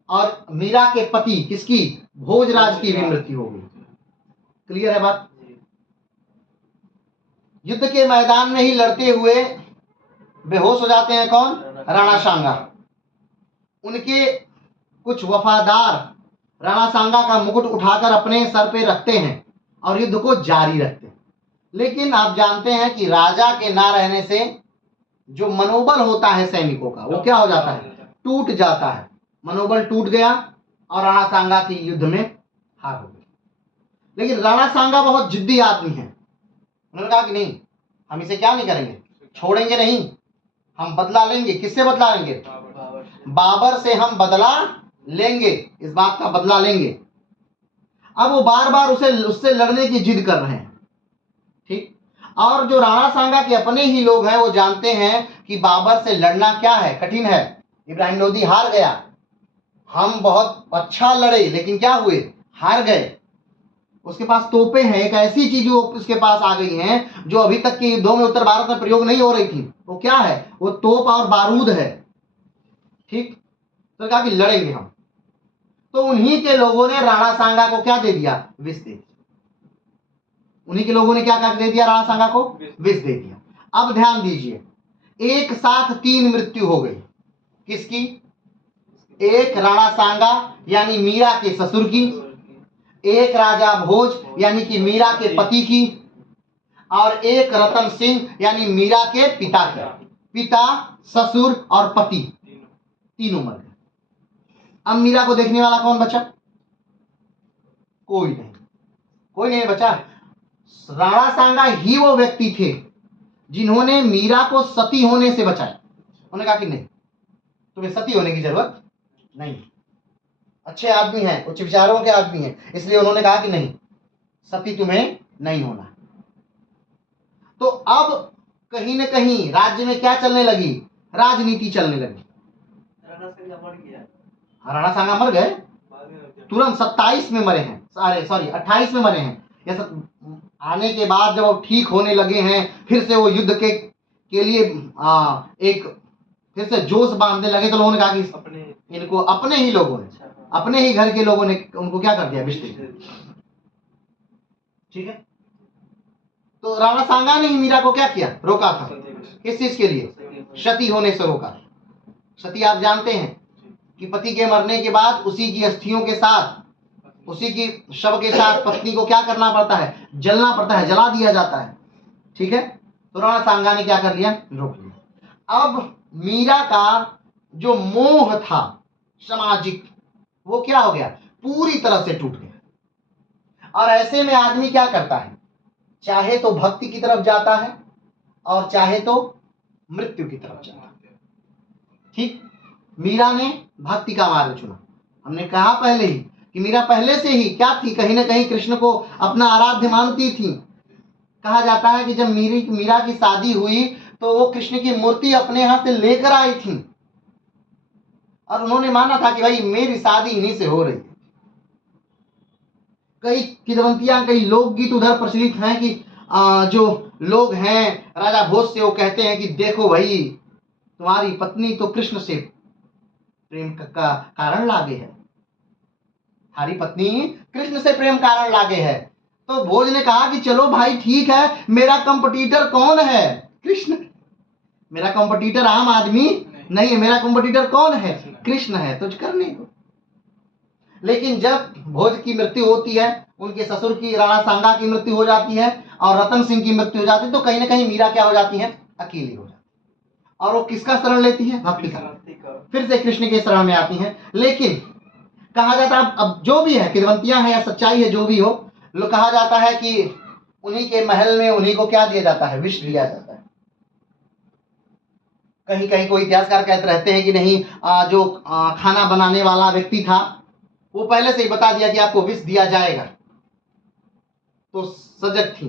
और मीरा के पति किसकी? भोजराज की भी मृत्यु हो गई। क्लियर है बात? युद्ध के मैदान में ही लड़ते हुए बेहोश हो जाते हैं कौन? राणा सांगा। उनके कुछ वफादार राणा सांगा का मुकुट उठाकर अपने सर पे रखते हैं और युद्ध को जारी रखते हैं। लेकिन आप जानते हैं कि राजा के ना रहने से जो मनोबल होता है सैनिकों का वो क्या हो जाता है? टूट जाता है। मनोबल टूट गया और राणा सांगा की युद्ध में हार हो गई। लेकिन राणा सांगा बहुत जिद्दी आदमी है। उन्होंने कहा कि नहीं, हम इसे क्या नहीं करेंगे, छोड़ेंगे नहीं, हम बदला लेंगे। किससे बदला लेंगे? बाबर से हम बदला लेंगे, इस बात का बदला लेंगे। अब वो बार बार उससे लड़ने की जिद कर रहे हैं। ठीक। और जो राणा सांगा के अपने ही लोग हैं वो जानते हैं कि बाबर से लड़ना क्या है, कठिन है। इब्राहिम लोदी हार गया, हम बहुत अच्छा लड़े लेकिन क्या हुए? हार गए। उसके पास तोपें हैं, एक ऐसी चीज उसके पास आ गई हैं जो अभी तक के युद्धों में उत्तर भारत में प्रयोग नहीं हो रही थी। वो क्या है? वो तोप और बारूद है। ठीक। तो कहा कि लड़ेंगे हम। तो उन्हीं के लोगों ने राणा सांगा को क्या दे दिया? विष दे दिया। उन्हीं के लोगों ने क्या कर दे दिया? राणा सांगा को विष दे दिया। अब ध्यान दीजिए, एक साथ 3 मृत्यु हो गई। किसकी? एक राणा सांगा यानी मीरा के ससुर की, एक राजा भोज यानी कि मीरा के पति की, और एक रतन सिंह यानी मीरा के पिता की। पिता, ससुर और पति तीनों मर गए। अब मीरा को देखने वाला कौन बचा? कोई नहीं, कोई नहीं बचा। राणा सांगा ही वो व्यक्ति थे जिन्होंने मीरा को सती होने से बचाया। उन्होंने कहा कि नहीं, तुम्हें सती होने की जरूरत नहीं, अच्छे आदमी हैं, उच्च विचारों के आदमी हैं, इसलिए उन्होंने कहा कि नहीं, सती तुम्हें नहीं होना। तो अब कहीं न कहीं राज्य में क्या चलने लगी? राजनीति चलने लगी। राणा सांगा मर गए तुरंत, 27 में मरे हैं, सॉरी 28 में मरे हैं। ये सब आने के बाद जब वो ठीक होने लगे हैं, फिर से वो युद्ध के लिए एक फिर से जोश बांधने लगे, तो लोगों ने कहा कि इनको अपने ही लोगों ने, अपने ही घर के लोगों ने उनको क्या कर दिया? विष दे दिया। ठीक है। तो राणा सांगा ने ही मीरा को क्या किया? रोका था। किस चीज के लिए? सती होने से रोका। सती आप जानते हैं कि पति के मरने के बाद उसी की अस्थियों के साथ, उसी की शव के साथ पत्नी को क्या करना पड़ता है? जलना पड़ता है, जला दिया जाता है। ठीक है। तो राणा सांगा ने क्या कर लिया? रोक लिया। अब मीरा का जो मोह था सामाजिक, वो क्या हो गया? पूरी तरह से टूट गया। और ऐसे में आदमी क्या करता है? चाहे तो भक्ति की तरफ जाता है और चाहे तो मृत्यु की तरफ जाता है। ठीक। मीरा ने भक्ति का मार्ग चुना। हमने कहा पहले ही कि मीरा पहले से ही क्या थी? कहीं ना कहीं कृष्ण को अपना आराध्य मानती थी। कहा जाता है कि जब मीरा की शादी हुई तो वो कृष्ण की मूर्ति अपने हाथ से लेकर आई थी और उन्होंने माना था कि भाई मेरी शादी इन्हीं से हो रही है। कई किंवदंतियां, कई लोकगीत उधर प्रचलित हैं कि जो लोग हैं राजा भोज से, वो कहते हैं कि देखो भाई, तुम्हारी पत्नी तो कृष्ण से प्रेम का कारण लागे है, हमारी पत्नी कृष्ण से प्रेम कारण लागे है। तो भोज ने कहा कि चलो भाई ठीक है, मेरा कंपटीटर कौन है? कृष्ण। मेरा कंपटीटर आम आदमी नहीं है, मेरा कंपटीटर कौन है? कृष्ण है, तो करने दो। लेकिन जब भोज की मृत्यु होती है, उनके ससुर की राणा सांगा की मृत्यु हो जाती है और रतन सिंह की मृत्यु हो जाती है, तो कहीं ना कहीं मीरा क्या हो जाती है? अकेली हो जाती है। और वो किसका शरण लेती है? भक्ति का। फिर से कृष्ण के शरण में आती हैं। लेकिन कहा जाता है, अब जो भी है, किदवंतियां हैं या सच्चाई है, जो भी हो, लोग कहा जाता है कि उन्हीं के महल में उन्हीं को क्या दिया जाता है? विष दिया जाता है। कहीं कहीं कोई इतिहासकार कहते रहते हैं कि नहीं, जो खाना बनाने वाला व्यक्ति था वो पहले से ही बता दिया कि आपको विष दिया जाएगा, तो सजग थी,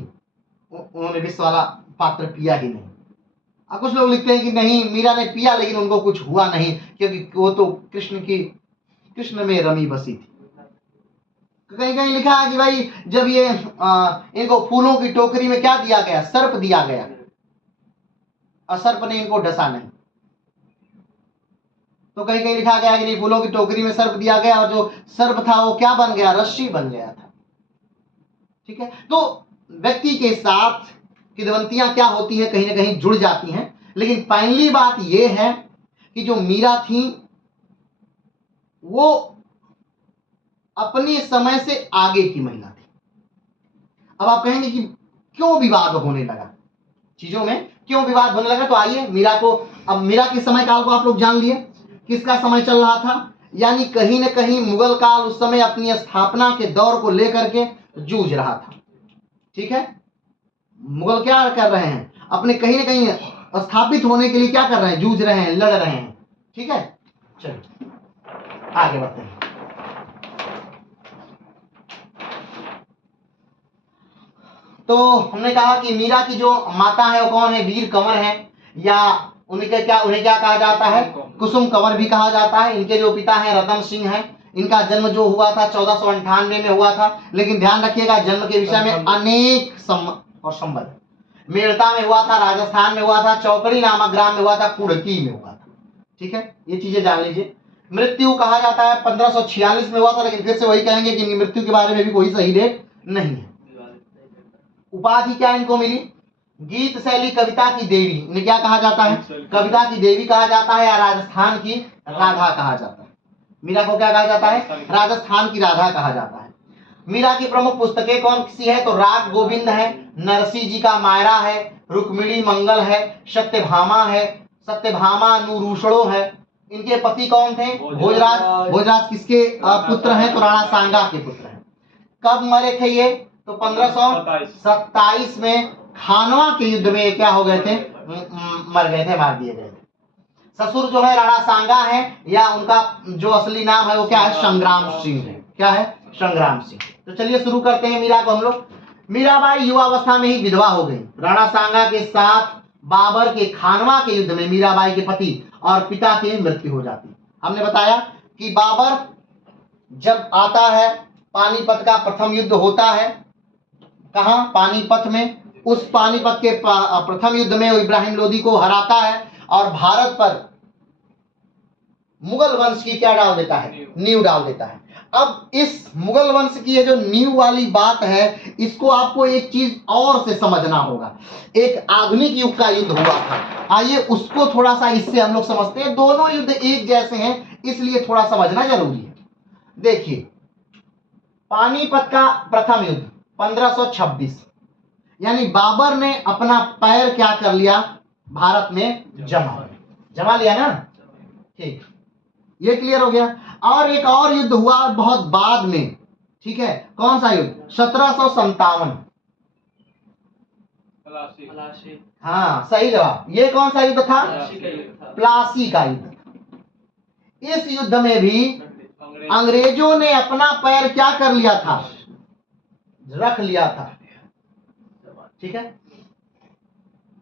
उन्होंने विष वाला पात्र पिया ही नहीं। कुछ लोग लिखते हैं कि नहीं, मीरा ने पिया लेकिन उनको कुछ हुआ नहीं, क्योंकि वो तो कृष्ण में रमी बसी थी। कहीं कहीं लिखा है कि भाई जब ये इनको फूलों की टोकरी में क्या दिया गया? सर्प दिया गया, और सर्प ने इनको डसा नहीं। तो कहीं कहीं लिखा गया कि नहीं, फूलों की टोकरी में सर्प दिया गया, और जो सर्प था वो क्या बन गया? रस्सी बन गया था। ठीक है, तो व्यक्ति के साथ किदवंतियां क्या होती है? कहीं ना कहीं जुड़ जाती हैं। लेकिन फाइनली बात यह है कि जो मीरा थी वो अपने समय से आगे की महिला थी। अब आप कहेंगे कि क्यों विवाद होने लगा, चीजों में क्यों विवाद होने लगा? तो आइए मीरा को, अब मीरा के समय काल को आप लोग जान लिए, किसका समय चल रहा था? यानी कहीं ना कहीं मुगल काल उस समय अपनी स्थापना के दौर को लेकर के जूझ रहा था। ठीक है, मुगल क्या कर रहे हैं? अपने कहीं ना कहीं स्थापित होने के लिए क्या कर रहे हैं? जूझ रहे हैं, लड़ रहे हैं। ठीक है, चलिए आगे बढ़ते हैं। तो हमने कहा कि मीरा की जो माता है वो कौन है? वीर कंवर है, या उन्हें क्या कहा जाता है? कुसुम कंवर भी कहा जाता है। इनके जो पिता हैं रतन सिंह हैं। इनका जन्म जो हुआ था 1498 में हुआ था। लेकिन ध्यान रखिएगा, जन्म के विषय में अनेक संबंध। मेड़ता में हुआ था, राजस्थान में हुआ था, चौकड़ी नामक ग्राम में हुआ था, कुड़की में हुआ था। ठीक है, ये चीजें जान लीजिए। मृत्यु कहा जाता है 1546 में हुआ था, लेकिन फिर से वही कहेंगे कि मृत्यु के बारे में भी कोई सही डेट नहीं है। उपाधि क्या इनको मिली? गीत शैली कविता की देवी। इन्हें क्या कहा जाता है? कविता की देवी कहा जाता है, या राजस्थान की राधा कहा जाता है। मीरा को क्या कहा जाता है? राजस्थान की राधा कहा जाता है। मीरा की प्रमुख पुस्तकें कौन सी है? तो राग गोविंद है, नरसिंह जी का मायरा है, रुक्मिणी मंगल है, सत्यभामा नूरूषणो है। इनके पति कौन थे? भोजराज किसके पुत्र हैं? तो राणा सांगा के पुत्र हैं। कब मरे थे ये? तो 1527 में खानवा के युद्ध में क्या हो गए थे? मर गए थे, मार दिए गए थे। ससुर जो है राणा सांगा है, या उनका जो असली नाम है वो क्या है? संग्राम सिंह है। क्या है? संग्राम सिंह। तो चलिए शुरू करते हैं मीरा को हम लोग। मीराबाई युवावस्था में ही विधवा हो गई। राणा सांगा के साथ बाबर के खानवा के युद्ध में मीराबाई के पति और पिता की मृत्यु हो जाती। हमने बताया कि बाबर जब आता है, पानीपत का प्रथम युद्ध होता है। कहां? पानीपत में। उस पानीपत के प्रथम युद्ध में वो इब्राहिम लोदी को हराता है और भारत पर मुगल वंश की क्या डाल देता है? नींव डाल देता है। अब इस मुगल वंश की ये जो नींव वाली बात है, इसको आपको एक चीज और से समझना होगा। एक आधुनिक युग का युद्ध हुआ था, आइए उसको थोड़ा सा इससे हम लोग समझते हैं। दोनों युद्ध एक जैसे हैं, इसलिए थोड़ा समझना जरूरी है। देखिए, पानीपत का प्रथम युद्ध 1526, यानी बाबर ने अपना पैर क्या कर लिया? भारत में जमा लिया ना। ठीक, ये क्लियर हो गया। और एक और युद्ध हुआ बहुत बाद में। ठीक है, कौन सा युद्ध? 1757। हाँ, सही जवाब। ये कौन सा युद्ध था? प्लासी का युद्ध। इस युद्ध में भी अंग्रेजों ने अपना पैर क्या कर लिया था? रख लिया था। ठीक है,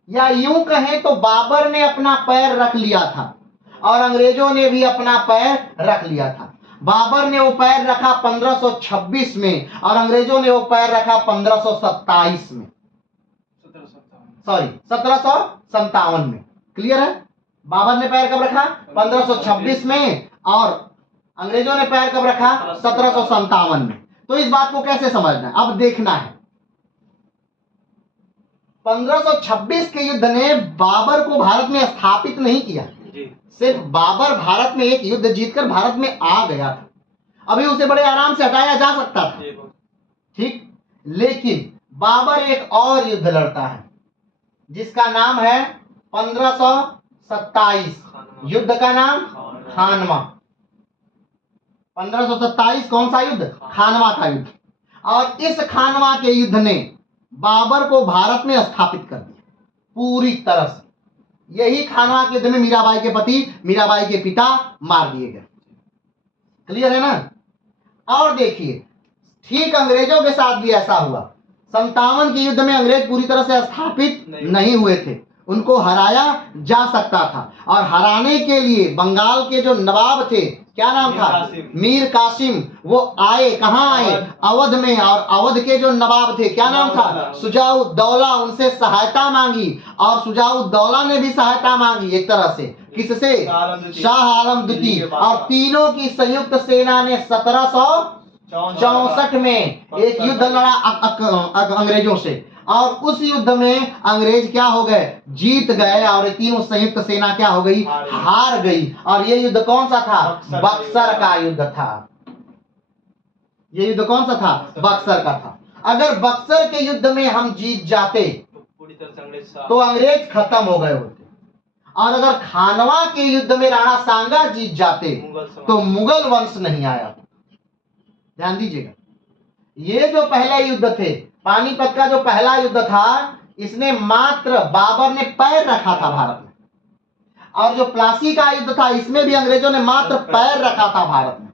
या यूं कहें तो बाबर ने अपना पैर रख लिया था और अंग्रेजों ने भी अपना पैर रख लिया था। बाबर ने वो पैर रखा 1526 में और अंग्रेजों ने वो पैर रखा 1527 में, सॉरी 1757 में। क्लियर है? बाबर ने पैर कब रखा? 1526 में, और अंग्रेजों ने पैर कब रखा? 1757 में। तो इस बात को कैसे समझना है? अब देखना है, 1526 के युद्ध ने बाबर को भारत में स्थापित नहीं किया। सिर्फ बाबर भारत में एक युद्ध जीतकर भारत में आ गया था, अभी उसे बड़े आराम से हटाया जा सकता था। ठीक, लेकिन बाबर एक और युद्ध लड़ता है जिसका नाम है 1527 युद्ध का नाम खानवा। 1527 कौन सा युद्ध? खानवा का युद्ध। और इस खानवा के युद्ध ने बाबर को भारत में स्थापित कर दिया पूरी तरह से। यही खानवा के युद्ध में मीराबाई के पति, मीराबाई के पिता मार दिए गए। क्लियर है ना? और देखिए, ठीक अंग्रेजों के साथ भी ऐसा हुआ। 57 के युद्ध में अंग्रेज पूरी तरह से स्थापित नहीं हुए थे, उनको हराया जा सकता था। और हराने के लिए बंगाल के जो नवाब थे, क्या नाम था? मीर कासिम, वो आए। कहाँ आए? अवध में। और अवध के जो नवाब थे, क्या नाम था? शुजाउद्दौला, उनसे सहायता मांगी। और शुजाउद्दौला ने भी सहायता मांगी एक तरह से। किससे? शाह आलम द्वितीय। और तीनों की संयुक्त सेना ने 1764 में एक युद्ध लड़ा अंग्रेजों से। और उस युद्ध में अंग्रेज क्या हो गए? जीत गए। और तीनों संयुक्त सेना क्या हो गई? हार गई। और ये युद्ध कौन सा था? बक्सर का युद्ध था। ये युद्ध कौन सा था? बक्सर का था। अगर बक्सर के युद्ध में हम जीत जाते तो अंग्रेज खत्म हो गए होते। और अगर खानवा के युद्ध में राणा सांगा जीत जाते तो मुगल वंश नहीं आया। ध्यान दीजिएगा, ये जो पहले युद्ध थे, पानीपत का जो पहला युद्ध था, इसने मात्र बाबर ने पैर रखा था भारत में। और जो प्लासी का युद्ध था, इसमें भी अंग्रेजों ने मात्र पैर रखा था भारत में।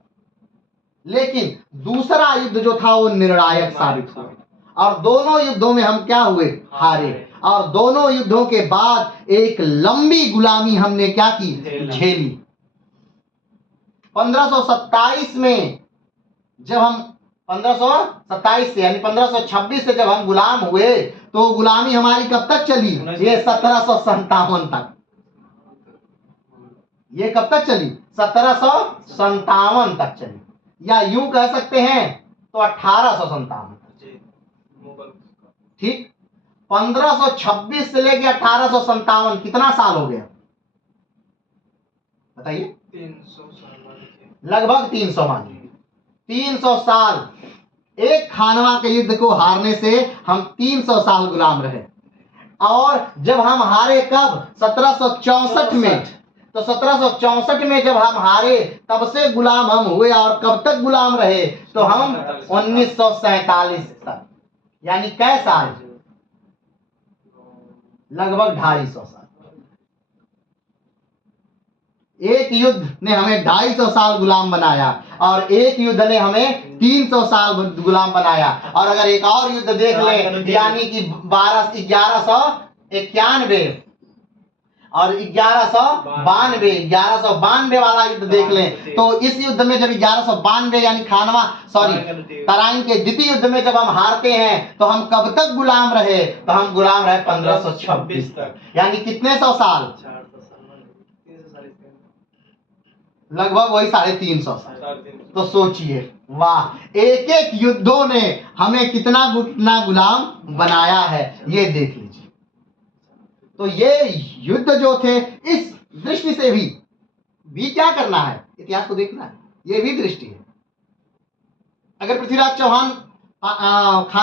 लेकिन दूसरा युद्ध जो था वो निर्णायक साबित हुआ। और दोनों युद्धों में हम क्या हुए? हारे। और दोनों युद्धों के बाद एक लंबी गुलामी हमने क्या की? झेली। 1527 में जब हम 1527 से यानी 1526 से जब हम गुलाम हुए तो गुलामी हमारी कब तक चली? ये 1757 तक। ये कब तक चली? 1757 तक चली, या यूं कह सकते हैं तो 1857। ठीक। 1526 से लेकर 1857 कितना साल हो गया बताइए? 300 साल। लगभग 300 मानिए। 300 साल। एक खानवा के युद्ध को हारने से हम 300 साल गुलाम रहे। और जब हम हारे कब? 1764 में। तो 1764 में जब हम हारे तब से गुलाम हम हुए। और कब तक गुलाम रहे? तो हम 1947 तक। यानी कै साल? लगभग 250 साल। एक युद्ध ने हमें 250 साल गुलाम बनाया और एक युद्ध ने हमें 300 साल गुलाम बनाया। और अगर एक और युद्ध देख लें, यानी कि 1191 और 1192 वाला युद्ध देख लें, तो इस युद्ध में जब 1192 यानी तराइन के द्वितीय युद्ध में जब हम हारते हैं तो हम कब तक गुलाम रहे? तो हम गुलाम रहे 1526 तक। यानी कितने सौ साल? लगभग वही 350 साल। तो सोचिए, वाह, एक एक युद्धों ने हमें कितना गुलाम बनाया है, ये देख लीजिए। तो ये युद्ध जो थे, इस दृष्टि से भी क्या करना है? इतिहास को देखना है। ये भी दृष्टि है। अगर पृथ्वीराज चौहान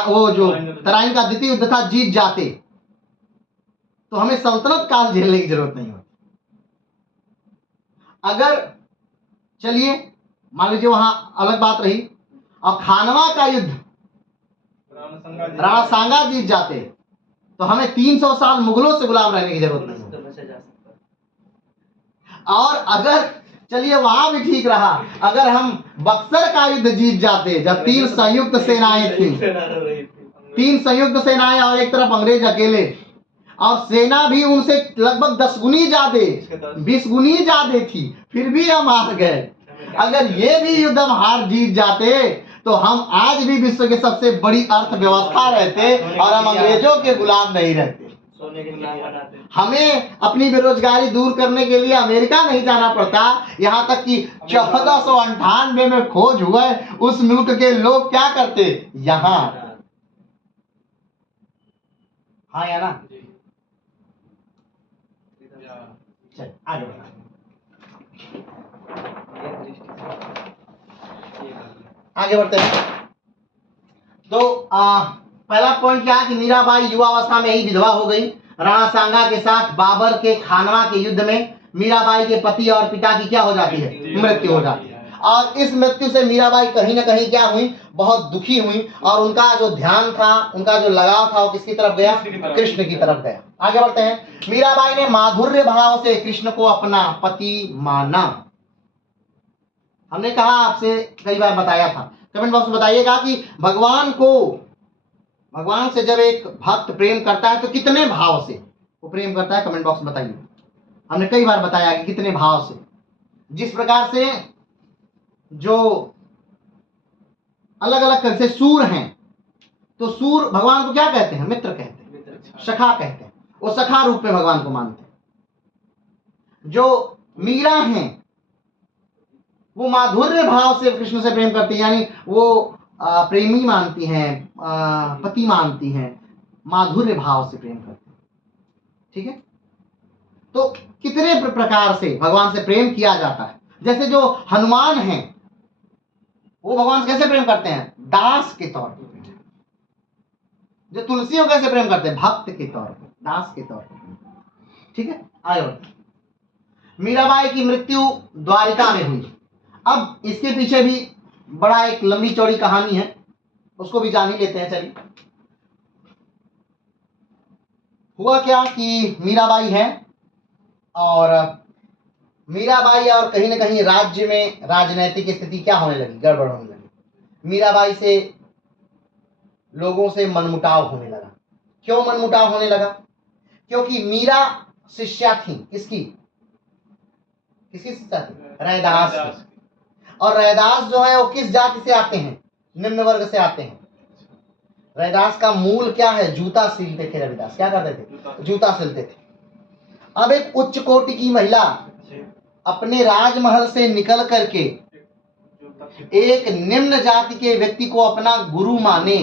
वो जो तराइन का द्वितीय युद्ध था जीत जाते तो हमें सल्तनत काल झेलने की जरूरत नहीं होती। अगर चलिए मान लीजिए वहां अलग बात रही और खानवा का युद्ध राणा सांगा जीत जाते तो हमें 300 साल मुगलों से गुलाम रहने की जरूरत नहीं होती। और अगर चलिए वहां भी ठीक रहा, अगर हम बक्सर का युद्ध जीत जाते जब 3 संयुक्त सेनाएं थी, 3 संयुक्त सेनाएं और एक तरफ अंग्रेज अकेले, और सेना भी उनसे लगभग 10 गुनी ज्यादा, 20 गुनी ज्यादा थी, फिर भी हम हार गए। अगर ये भी युद्ध हम हार जीत जाते तो हम आज भी विश्व के सबसे बड़ी अर्थव्यवस्था रहते और हम अंग्रेजों के गुलाम नहीं रहते। हमें अपनी बेरोजगारी दूर करने के लिए अमेरिका नहीं जाना पड़ता। यहाँ तक कि 1498 में खोज हुआ, उस मुल्क के लोग क्या करते? यहाँ। हाँ या ना? चल आगे बढ़ा। आगे बढ़ते हैं। तो पहला पॉइंट क्या है कि मीराबाई युवावस्था में ही विधवा हो गई। राणा सांगा के साथ बाबर के खानवा के युद्ध में मीराबाई के पति और पिता की क्या हो जाती है? मृत्यु हो जाती है। और इस मृत्यु से मीराबाई कहीं ना कहीं क्या हुई? बहुत दुखी हुई, और उनका जो ध्यान था, उनका जो लगाव था, वो किसकी तरफ गया? कृष्ण की तरफ गया। आगे बढ़ते हैं। मीराबाई ने माधुर्य भाव से कृष्ण को अपना पति माना। हमने कहा, आपसे कई बार बताया था, कमेंट बॉक्स में बताइएगा कि भगवान से जब एक भक्त प्रेम करता है तो कितने भाव से वो प्रेम करता है? कमेंट बॉक्स में बताइए। हमने कई बार बताया कि कितने भाव से। जिस प्रकार से जो अलग अलग तरह से सूर हैं, तो सूर भगवान को क्या कहते हैं? मित्र कहते हैं, सखा कहते हैं। वो सखा रूप में भगवान को मानते हैं। जो मीरा हैं, वो माधुर्य भाव से कृष्ण से प्रेम करती हैं, यानी वो प्रेमी मानती हैं, पति मानती हैं, माधुर्य भाव से प्रेम करती हैं। ठीक है? तो कितने प्रकार से भगवान से प्रेम किया जाता है। जैसे जो हनुमान हैं, वो भगवान से कैसे प्रेम करते हैं? दास के तौर पर। जो तुलसी को कैसे प्रेम करते हैं? भक्त के तौर पर, दास के तौर पर। ठीक है? आगे मीराबाई की मृत्यु द्वारिका में हुई। अब इसके पीछे भी बड़ा एक लंबी चौड़ी कहानी है, उसको भी जान ही लेते हैं। चलिए, हुआ क्या कि मीराबाई है, और मीराबाई और कहीं ना कहीं राज्य में राजनीतिक स्थिति क्या होने लगी? गड़बड़ होने लगी। मीराबाई से लोगों से मनमुटाव होने लगा। क्यों मनमुटाव होने लगा? क्योंकि मीरा शिष्या थी किसकी? किसकी शिष्या थी? रैदास की। और रैदास जो है वो किस जाति से आते हैं? निम्न वर्ग से आते हैं। रैदास का मूल क्या है? जूता सिलते थे रविदास। क्या करते थे? जूता सिलते थे। अब एक उच्च कोटि की महिला अपने राजमहल से निकल करके एक निम्न जाति के व्यक्ति को अपना गुरु माने,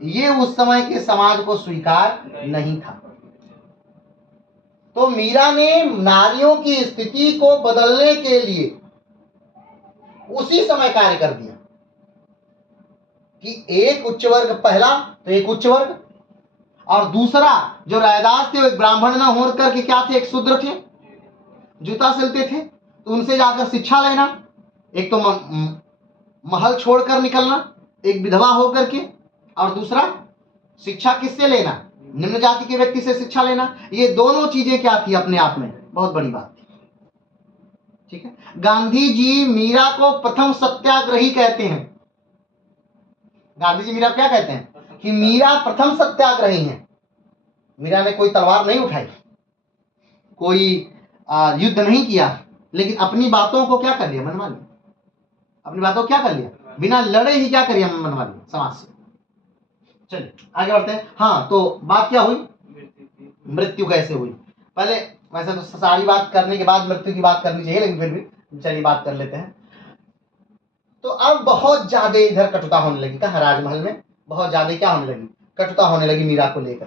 ये उस समय के समाज को स्वीकार नहीं था। तो मीरा ने नारियों की स्थिति को बदलने के लिए उसी समय कार्य कर दिया कि एक उच्च वर्ग, पहला तो एक उच्च वर्ग, और दूसरा जो रैदास थे वो एक ब्राह्मण न होकर के क्या थे? एक शूद्र थे, जूता सिलते थे। तो उनसे जाकर शिक्षा लेना, एक तो महल छोड़कर निकलना एक विधवा होकर के, और दूसरा शिक्षा किससे लेना? निम्न जाति के व्यक्ति से शिक्षा लेना। ये दोनों चीजें क्या थी? अपने आप में बहुत बड़ी बात थी। ठीक है? गांधी जी मीरा को प्रथम सत्याग्रही कहते हैं। गांधी जी मीरा क्या कहते हैं? कि मीरा प्रथम सत्याग्रही हैं। मीरा ने कोई तलवार नहीं उठाई, कोई युद्ध नहीं किया, लेकिन अपनी बातों को क्या कर लिया? मनवा लिया। अपनी बातों को क्या कर लिया? बिना लड़े ही क्या करिए? मनवा लिया समाज से। चलिए आगे बढ़ते हैं। हाँ, तो बात क्या हुई? मृत्यु कैसे हुई? पहले वैसे तो सारी बात करने के बाद मृत्यु की बात करनी चाहिए, लेकिन फिर भी चलिए बात कर लेते हैं। तो अब बहुत ज्यादा इधर कटुता होने लगी। कहा? राजमहल में बहुत ज्यादा क्या होने लगी? कटुता होने लगी मीरा को लेकर।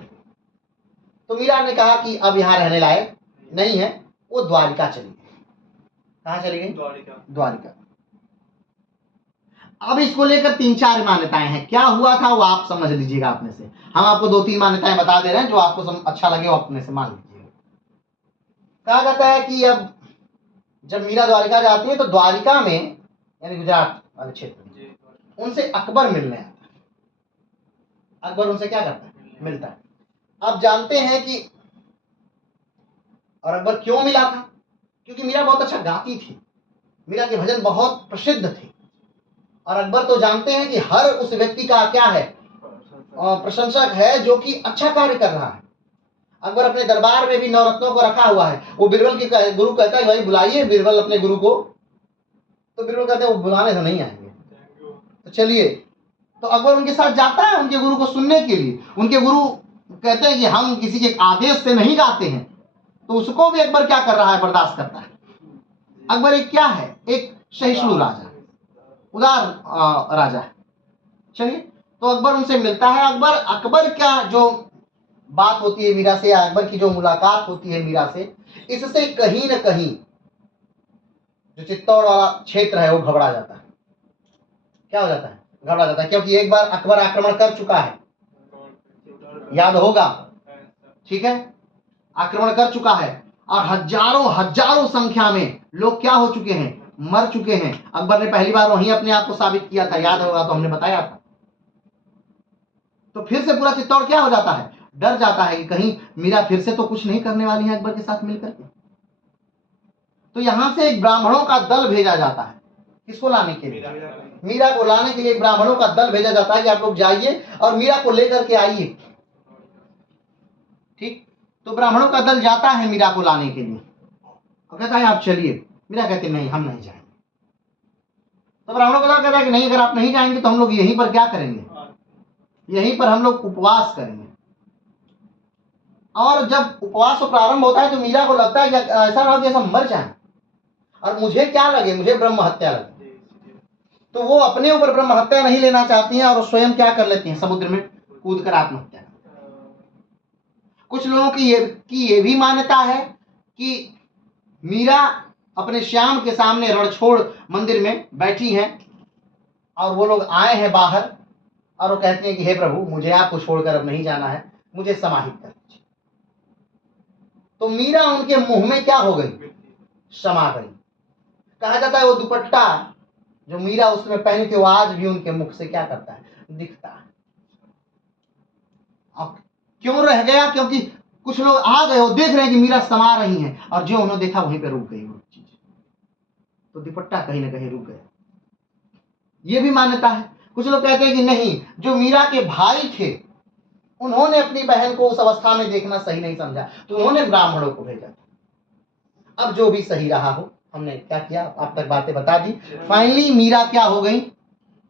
तो मीरा ने कहा कि अब यहाँ रहने लायक नहीं है, वो द्वारिका चली गई। कहाँ चली गई? द्वारिका। अब इसको लेकर 3-4 मान्यताएं हैं। क्या हुआ था वो आप समझ लीजिएगा अपने से। हम आपको 2-3 मान्यताएं बता दे रहे हैं, जो आपको अच्छा लगे वो अपने से मान लीजिएगा। कहा जाता है कि अब जब मीरा द्वारिका जाती है तो द्वारिका में, यानी गुजरात वाले क्षेत्र में, उनसे अकबर मिलने आता है। अकबर उनसे क्या करता है? मिलता है। आप जानते हैं कि और अकबर क्यों मिला था? क्योंकि मीरा बहुत अच्छा गाती थी, मीरा के भजन बहुत प्रसिद्ध थे, और अकबर तो जानते हैं कि हर उस व्यक्ति का क्या है? प्रशंसक है, जो कि अच्छा कार्य कर रहा है। अकबर अपने दरबार में भी नवरत्नों को रखा हुआ है। वो बीरबल की गुरु कहता है भाई बुलाइए बीरबल अपने गुरु को, तो बीरबल कहते हैं वो बुलाने से नहीं आएंगे, तो चलिए। तो अकबर उनके साथ जाता है उनके गुरु को सुनने के लिए। उनके गुरु कहते हैं कि हम किसी के आदेश से नहीं गाते हैं, तो उसको भी अकबर क्या कर रहा है? बर्दाश्त करता है। अकबर एक क्या है? एक सहिष्णु राजा, उदार राजा है। चलिए, तो अकबर उनसे मिलता है। अकबर क्या जो बात होती है मीरा से, अकबर की जो मुलाकात होती है मीरा से, इससे कहीं ना कहीं जो चित्तौड़ वाला क्षेत्र है वो घबरा जाता है। क्या हो जाता है? घबरा जाता है, क्योंकि एक बार अकबर आक्रमण कर चुका है, याद होगा। ठीक है, आक्रमण कर चुका है और हजारों हजारों संख्या में लोग क्या हो चुके हैं, मर चुके हैं। अकबर ने पहली बार वहीं अपने आप को साबित किया था, याद होगा तो हमने बताया था। तो फिर से पूरा चित्तौड़ क्या हो जाता है, डर जाता है कि कहीं मीरा फिर से तो कुछ नहीं करने वाली है अकबर के साथ मिलकर के। तो यहां से एक ब्राह्मणों का दल भेजा जाता है, किसको लाने के लिए, मीरा को लाने के लिए एक ब्राह्मणों का दल भेजा जाता है कि आप लोग जाइए और मीरा को लेकर के आइए। ठीक, तो ब्राह्मणों का दल जाता है मीरा को लाने के लिए और कहता है आप चलिए। मीरा कहते नहीं, हम नहीं जाएंगे। तो ब्राह्मणों का दल कहता है कि नहीं, अगर आप नहीं जाएंगे तो हम लोग यहीं पर क्या करेंगे, यहीं पर हम लोग उपवास करेंगे। और जब उपवास प्रारंभ होता है तो मीरा को लगता है कि ऐसा ना हो कि ऐसा मर जाए और मुझे क्या लगे, मुझे ब्रह्म हत्या लगे। तो वो अपने ऊपर ब्रह्म हत्या नहीं लेना चाहती हैं और स्वयं क्या कर लेती हैं, समुद्र में कूद कर आत्महत्या। कुछ लोगों की ये भी मान्यता है कि मीरा अपने श्याम के सामने रणछोड़ मंदिर में बैठी हैं और वो लोग आए हैं बाहर और वो कहते हैं कि हे प्रभु, मुझे आपको छोड़कर अब नहीं जाना है, मुझे समाहित कर दीजिए। तो मीरा उनके मुंह में क्या हो गई, समा गई। कहा जाता है वो दुपट्टा जो मीरा उसमें पहनी थी वो आज भी उनके मुख से क्या करता है, दिखता है। अब क्यों रह गया, क्योंकि कुछ लोग आ गए, वो देख रहे हैं कि मीरा समा रही हैं और जो उन्होंने देखा वहीं पे रुक गई वो चीज। तो दुपट्टा कहीं ना कहीं रुक गया, ये भी मान्यता है। कुछ लोग कहते हैं कि नहीं, जो मीरा के भाई थे उन्होंने अपनी बहन को उस अवस्था में देखना सही नहीं समझा तो उन्होंने ब्राह्मणों को भेजा था। अब जो भी सही रहा हो, हमने क्या किया आप तक बातें बता दी। फाइनली मीरा क्या हो गई,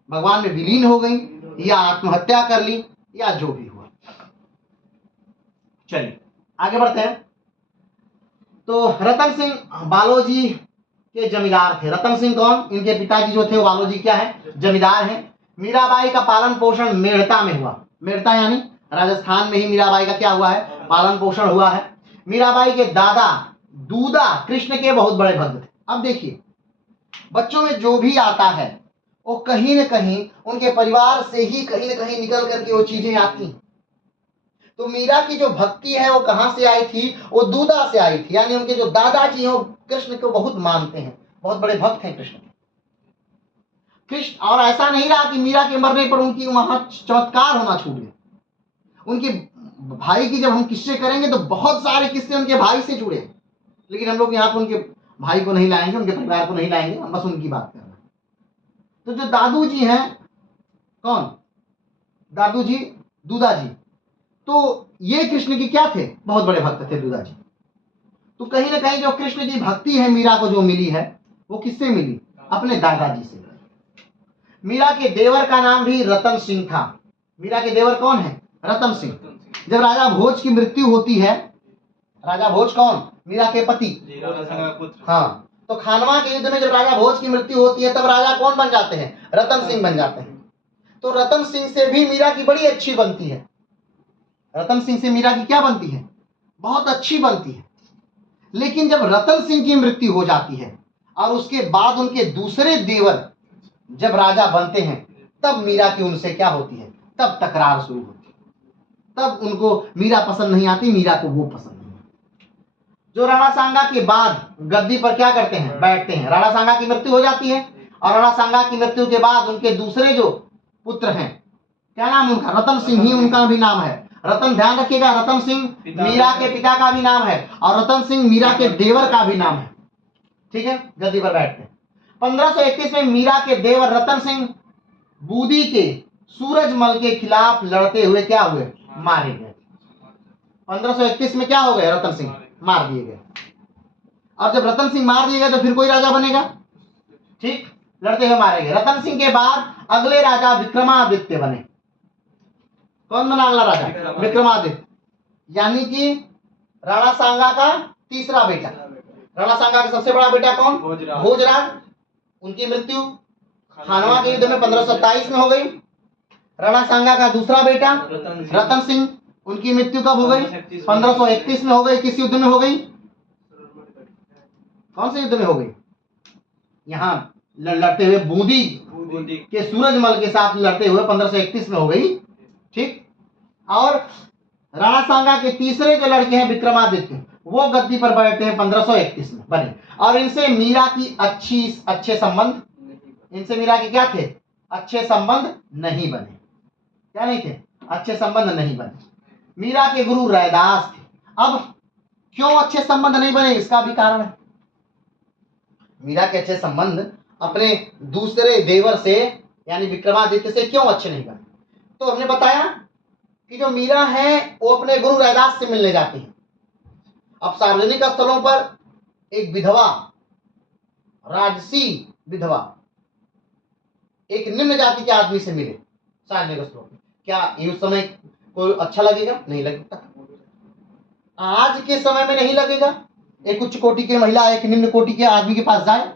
भगवान में विलीन हो गई या आत्महत्या कर ली या जो भी हुआ। चलिए आगे बढ़ते हैं। तो रतन सिंह बालोजी के जमींदार थे। रतन सिंह कौन, इनके पिताजी जो थे वो बालोजी क्या है, जमींदार हैं। मीराबाई का पालन पोषण मेड़ता में हुआ। मेड़ता यानी राजस्थान में ही मीराबाई का क्या हुआ है, पालन पोषण हुआ है। मीराबाई के दादा दूदा कृष्ण के बहुत बड़े भक्त थे। अब देखिए, बच्चों में जो भी आता है वो कहीं न कहीं उनके परिवार से ही कहीं न कहीं निकल करके वो चीजें आती हैं। तो मीरा की जो भक्ति है वो कहां से आई थी, वो दूदा से आई थी। यानी उनके जो दादाजी हैं वो कृष्ण को बहुत मानते हैं, बहुत बड़े भक्त हैं कृष्ण के। कृष्ण, और ऐसा नहीं रहा कि मीरा के मरने पर उनकी वहां चमत्कार होना छूट गया। उनके भाई की जब हम किस्से करेंगे तो बहुत सारे किस्से उनके भाई से जुड़े, लेकिन हम लोग यहाँ पर उनके भाई को नहीं लाएंगे, उनके परिवार को नहीं लाएंगे, हम बस उनकी बात कर रहे हैं। तो जो दादू जी हैं, कौन, दादू जी दूदा जी, तो ये कृष्ण की क्या थे, बहुत बड़े भक्त थे दूदा जी। तो कहीं ना कहीं जो कृष्ण की भक्ति है मीरा को जो मिली है वो किससे मिली, अपने दादाजी से। मीरा के देवर का नाम भी रतन सिंह था। मीरा के देवर कौन है, रतन सिंह। जब राजा भोज की मृत्यु होती है, राजा भोज कौन, मीरा के पति, हाँ, तो खानवा के युद्ध में जब राजा भोज की मृत्यु होती है तब राजा कौन बन जाते हैं, रतन सिंह बन जाते हैं। तो रतन सिंह से भी मीरा की बड़ी अच्छी बनती है। रतन सिंह से मीरा की क्या बनती है, बहुत अच्छी बनती है। लेकिन जब रतन सिंह की मृत्यु हो जाती है और उसके बाद उनके दूसरे देवर जब राजा बनते हैं तब मीरा की उनसे क्या होती है, तब तकरार शुरू होती है। तब उनको मीरा पसंद नहीं आती, मीरा को वो पसंद नहीं आती। जो राणा सांगा के बाद गद्दी पर क्या करते हैं, बैठते हैं। राणा सांगा की मृत्यु हो जाती है और राणा सांगा की मृत्यु के बाद उनके दूसरे जो पुत्र हैं, क्या नाम उनका, रतन सिंह ही उनका भी नाम है। रतन, ध्यान रखिएगा, रतन सिंह मीरा के पिता का भी नाम है और रतन सिंह मीरा के देवर का भी नाम है। ठीक है, गद्दी पर बैठते हैं। 1531 में मीरा के देवर रतन सिंह बूदी के सूरजमल के खिलाफ लड़ते हुए क्या हुए, मारे गए। 1531 में क्या हो गए, रतन सिंह मार दिए गए। और जब रतन सिंह मार दिए गए तो फिर कोई राजा बनेगा, ठीक, लड़ते हुए मारे गए। रतन सिंह के बाद अगले राजा विक्रमादित्य बने। कौन बना अगला राजा, विक्रमादित्य, यानी कि राणा सांगा का तीसरा बेटा। राणा सांगा का सबसे बड़ा बेटा कौन, भोजराज। उनकी मृत्यु खानवा के युद्ध में 1527 में हो गई। राणा सांगा का दूसरा बेटा रतन सिंह, उनकी मृत्यु कब हो गई, 1531 में हो गई। किस युद्ध में हो गई, कौन से युद्ध में हो गई, यहाँ लड़ते हुए बूंदी के सूरजमल के साथ लड़ते हुए 1531 में हो गई। ठीक, और राणा सांगा के तीसरे जो लड़के हैं विक्रमादित्य, वो गद्दी पर बैठते हैं 1531 में बने। और इनसे मीरा की अच्छे संबंध, इनसे मीरा के क्या थे? अच्छे संबंध नहीं बने। क्या नहीं थे? अच्छे संबंध नहीं बने। मीरा के गुरु रैदास थे। अब क्यों अच्छे संबंध नहीं बने, इसका भी कारण है। मीरा के अच्छे संबंध अपने दूसरे देवर से यानी विक्रमादित्य से क्यों अच्छे नहीं बने? तो हमने बताया कि जो मीरा है वो अपने गुरु रैदास से मिलने जाती है। अब सार्वजनिक स्थलों पर एक विधवा, राजसी विधवा, एक निम्न जाति के आदमी से मिले सार्वजनिक स्थलों पर, क्या ये उस समय कोई अच्छा लगेगा? नहीं लगता। आज के समय में नहीं लगेगा। एक उच्च कोटि की महिला एक निम्न कोटि के आदमी के पास जाए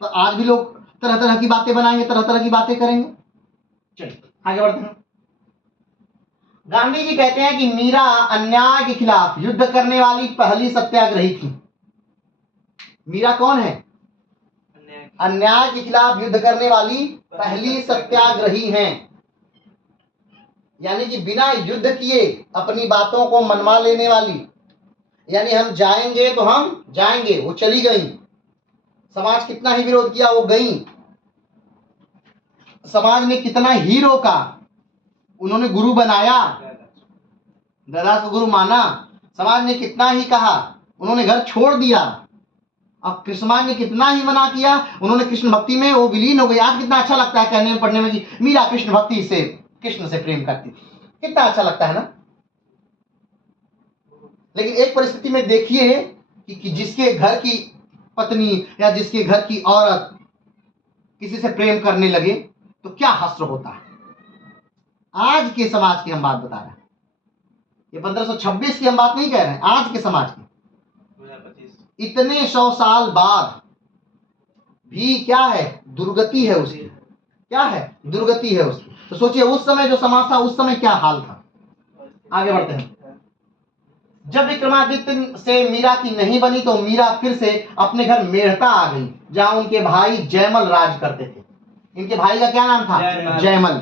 तो आज भी लोग तरह तरह की बातें बनाएंगे, तरह तरह की बातें करेंगे। चलिए आगे बढ़ते हैं। गांधी जी कहते हैं कि मीरा अन्याय के खिलाफ युद्ध करने वाली पहली सत्याग्रही थी। मीरा कौन है? अन्याय के खिलाफ युद्ध करने वाली पहली सत्याग्रही हैं। यानी कि बिना युद्ध किए अपनी बातों को मनवा लेने वाली, यानी हम जाएंगे तो हम जाएंगे, वो चली गई। समाज कितना ही विरोध किया, वो गई। समाज ने कितना ही रोका, उन्होंने गुरु बनाया, रैदास को गुरु माना। समाज ने कितना ही कहा, उन्होंने घर छोड़ दिया। अब समाज ने कितना ही मना किया, उन्होंने कृष्ण भक्ति में वो विलीन हो गई। आज कितना अच्छा लगता है कहने में पढ़ने में कि मीरा कृष्ण भक्ति से कृष्ण से प्रेम करती थी, कितना अच्छा लगता है ना। लेकिन एक परिस्थिति में देखिए कि जिसके घर की पत्नी या जिसके घर की औरत किसी से प्रेम करने लगे तो क्या हश्र होता है। आज के समाज की हम बात बता रहे हैं, ये 1526 की हम बात नहीं कह रहे हैं, आज के समाज की। इतने 100 साल बाद भी क्या है? दुर्गति है उसकी। क्या है? दुर्गति है उसकी। तो सोचिए उस समय जो समाज था, उस समय क्या हाल था। आगे बढ़ते हैं। जब विक्रमादित्य से मीरा की नहीं बनी तो मीरा फिर से अपने घर मेड़ता आ गई, जहां उनके भाई जयमल राज करते थे। इनके भाई का क्या नाम था? जयमल।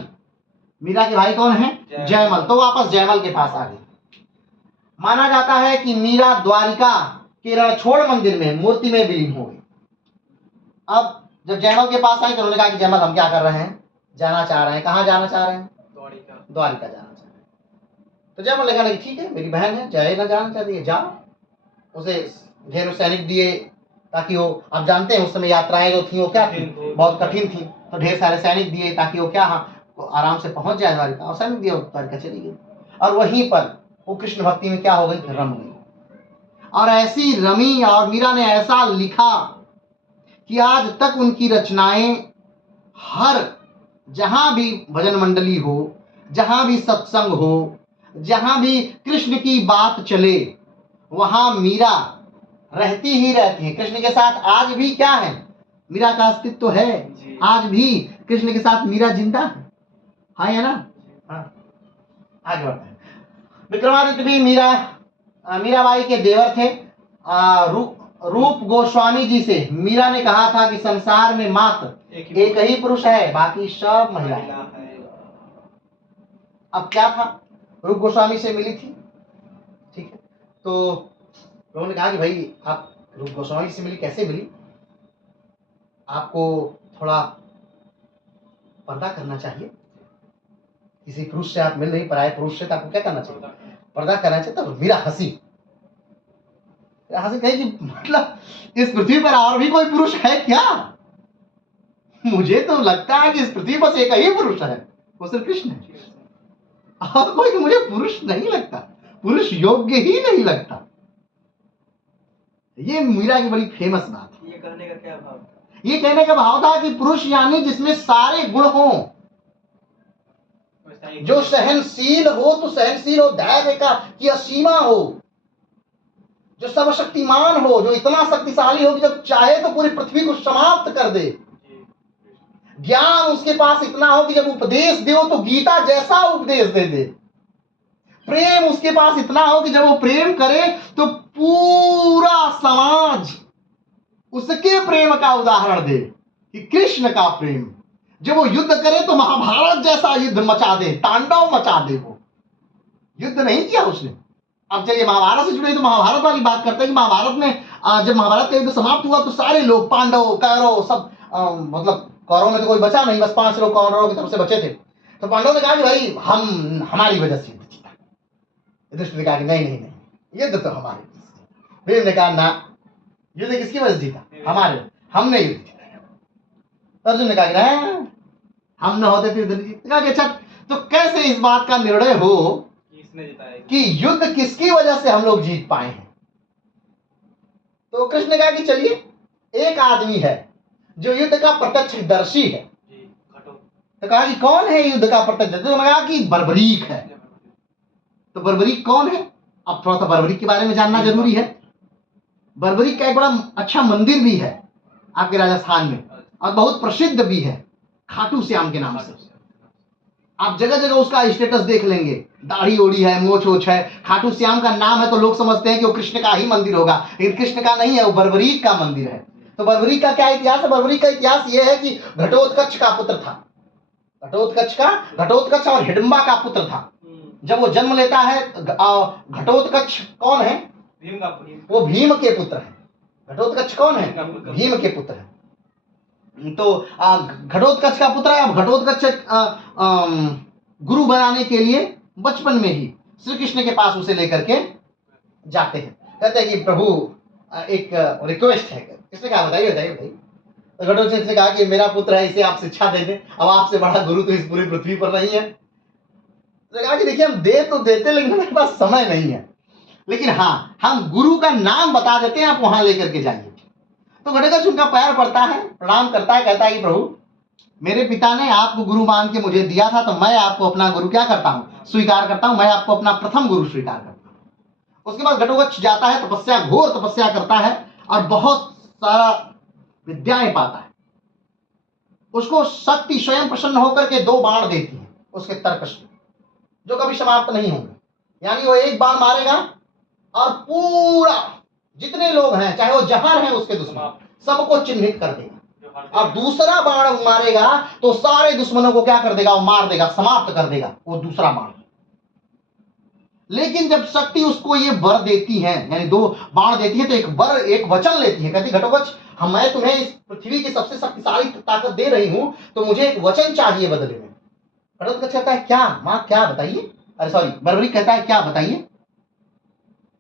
मीरा के भाई कौन है? जयमल। तो वापस जयमल के पास आ गई। माना जाता है कि मीरा द्वारिका के रणछोड़ मंदिर में मूर्ति में विलीन हो गई। अब जब जयमल के पास आई तो उन्होंने कहा कि जयमल हम क्या कर रहे हैं, जाना चाह रहे हैं। कहाँ जाना चाह रहे हैं? द्वारिका जाना चाह रहे हैं। तो जयमल ने कहा ठीक है, मेरी बहन है, जाए ना जाना चाहती है, जाओ। उसे ढेरों सैनिक दिए ताकि वो, आप जानते हैं उस समय यात्राएं जो थी वो क्या थी, बहुत कठिन थी। तो ढेर सारे सैनिक दिए ताकि वो क्या, वो आराम से पहुंच जाए द्वारिका। और सैनिक दिए, द्वारिका चली गई। और वहीं पर वो कृष्ण भक्ति में क्या हो गई? रम गई। और ऐसी रमी, और मीरा ने ऐसा लिखा कि आज तक उनकी रचनाएं हर, जहां भी भजन मंडली हो, जहां भी सत्संग हो, जहां भी कृष्ण की बात चले, वहां मीरा रहती ही रहती है कृष्ण के साथ। आज भी क्या है? मीरा का अस्तित्व है। आज भी कृष्ण के साथ मीरा जिंदा है। हाँ या ना? हाँ। आगे बढ़ते हैं। विक्रमादित्य भी मीराबाई के देवर थे। रूप गोस्वामी जी से मीरा ने कहा था कि संसार में मात्र एक ही पुरुष है, बाकी सब महिलाएं। अब क्या था? रूप गोस्वामी से मिली थी, ठीक है। तो लोगों ने कहा कि भाई आप रूप गोस्वामी से मिली, कैसे मिली? आपको थोड़ा पर्दा करना चाहिए। किसी पुरुष से आप मिल रही, पराये पुरुष से, तो आपको क्या करना चाहिए? पर्दा करना चाहिए। तो मीरा हंसी कही कि मतलब इस पृथ्वी पर और भी कोई पुरुष है क्या? मुझे तो लगता है कि इस पृथ्वी पर एक ही पुरुष है, वो सिर्फ कृष्ण है। और कोई तो मुझे पुरुष नहीं लगता, पुरुष योग्य ही नहीं लगता। ये मीरा की बड़ी फेमस बात है। ये कहने का क्या भाव था? ये कहने का भाव था कि पुरुष यानी जिसमें सारे गुण हों, जो सहनशील हो तो सहनशील हो, धैर्य का की असीमा हो, जो सर्वशक्तिमान हो, जो इतना शक्तिशाली हो कि जब चाहे तो पूरी पृथ्वी को समाप्त कर दे। ज्ञान उसके पास इतना हो कि जब उपदेश दे तो गीता जैसा उपदेश दे दे। प्रेम उसके पास इतना हो कि जब वो प्रेम करे तो पूरा समाज उसके प्रेम का उदाहरण दे कि कृष्ण का प्रेम। जब वो युद्ध करे तो महाभारत जैसा युद्ध मचा दे, तांडव मचा दे। वो युद्ध नहीं किया उसने। अब चलिए महाभारत से जुड़े तो महाभारत वाली बात करते हैं कि महाभारत में जब महाभारत का युद्ध समाप्त हुआ तो सारे लोग पांडव कौरव सब मतलब कौरव में तो कोई बचा नहीं, बस 5 लोग कौरवों की तरफ से बचे थे। तो पांडवों ने कहा कि भाई हम हमारी वजह से युद्ध जीता। युधिष्ठिर ने कहा कि नहीं नहीं नहीं, युद्ध तो हमारी वजह से जीता। भीम ने कहा ना, युद्ध किसकी वजह से जीता? हमारे, हमने युद्ध जीता। अर्जुन ने कहा कि ना, हम न होते तो युद्ध नहीं जीते। कहा कि अच्छा, तो कैसे इस बात का निर्णय हो कि युद्ध किसकी वजह से हम लोग जीत पाए हैं? तो कृष्ण ने कहा कि चलिए, एक आदमी है जो युद्ध का प्रत्यक्षदर्शी है। तो कहा कि कौन है युद्ध का प्रत्यक्षदर्शी? तो कहा कि बर्बरीक है। तो बर्बरीक कौन है? अब थोड़ा सा बर्बरीक के बारे में जानना जरूरी है। बर्बरीक का एक बड़ा अच्छा मंदिर भी है आपके राजस्थान में, और बहुत प्रसिद्ध भी है, खाटू श्याम के नाम से। आप जगह जगह उसका स्टेटस देख लेंगे, दाढ़ी ओढ़ी है, मोछ ओछ है, खाटू श्याम का नाम है तो लोग समझते हैं कि वो कृष्ण का ही मंदिर होगा, लेकिन कृष्ण का नहीं है, वो बर्बरीक का मंदिर है। तो बर्बरीक का क्या इतिहास है? बर्बरीक का इतिहास ये है कि घटोत्कच का पुत्र था। घटोत्कच और हिडिंबा का पुत्र था। जब वो जन्म लेता है, घटोत्कच कौन है? वो भीम के पुत्र है। घटोत्कच कौन है? भीम के पुत्र है। तो घटोत्कच का पुत्र है। अब घटोत्कच गुरु बनाने के लिए बचपन में ही श्री कृष्ण के पास उसे लेकर के जाते हैं। कहते हैं कि प्रभु एक रिक्वेस्ट है। किसने कहा? बताइए बताइए बताइए। तो घटोत्कच ने कहा कि मेरा पुत्र है, इसे आप शिक्षा दे दें, अब आपसे बड़ा गुरु तो इस पूरी पृथ्वी पर नहीं है। तो कहा कि देखिए, हम दे तो देते, लेकिन मेरे पास समय नहीं है, लेकिन हाँ, हम गुरु का नाम बता देते हैं, आप वहां लेकर के जाइए। तो घटोत्कच उनका पैर पड़ता है, प्रणाम करता है, कहता है कि प्रभु, मेरे पिता ने आपको गुरु मान के मुझे दिया था, तो मैं आपको अपना गुरु क्या करता हूं? स्वीकार करता हूं। मैं आपको अपना प्रथम गुरु स्वीकार करता हूं। उसके बाद घटोत्कच जाता है, तपस्या, घोर तपस्या करता है और बहुत सारा विद्याएं पाता है। उसको शक्ति स्वयं प्रसन्न होकर के 2 बाण देती है उसके तर्कश में, जो कभी समाप्त नहीं होंगे। यानी वो एक बाण मारेगा और पूरा जितने लोग हैं, चाहे वो जहां हैं उसके दुश्मन, सबको चिन्हित कर देगा। और दूसरा बाण मारेगा तो सारे दुश्मनों को क्या कर देगा? वो मार देगा, समाप्त कर देगा वो दूसरा बाण। लेकिन जब शक्ति उसको ये वर देती है, यानी 2 बाण देती है, तो एक वर, एक वचन लेती है। कहती घटोत्कच, मैं तुम्हें इस पृथ्वी की सबसे शक्तिशाली ताकत दे रही हूं, तो मुझे एक वचन चाहिए बदले में। घटोत्कच कहता है क्या मां? क्या बताइए? अरे सॉरी, बर्बरीक कहता है क्या बताइए?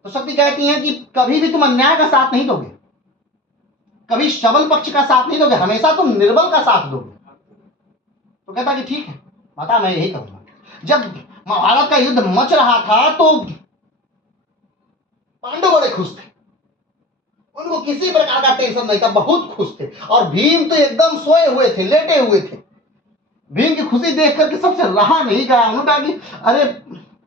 तो शक्ति कहती है कि कभी भी तुम अन्याय का साथ नहीं दोगे, कभी सबल पक्ष का साथ नहीं दोगे, हमेशा तुम निर्बल का साथ दोगे। तो कहता कि ठीक है माता, मैं यही करूंगा। जब महाभारत का युद्ध मच रहा था तो पांडव बड़े खुश थे, उनको किसी प्रकार का टेंशन नहीं था, बहुत खुश थे। और भीम तो एकदम सोए हुए थे, लेटे हुए थे। भीम की खुशी देख करके सबसे रहा नहीं गया। उन्होंने कहा कि अरे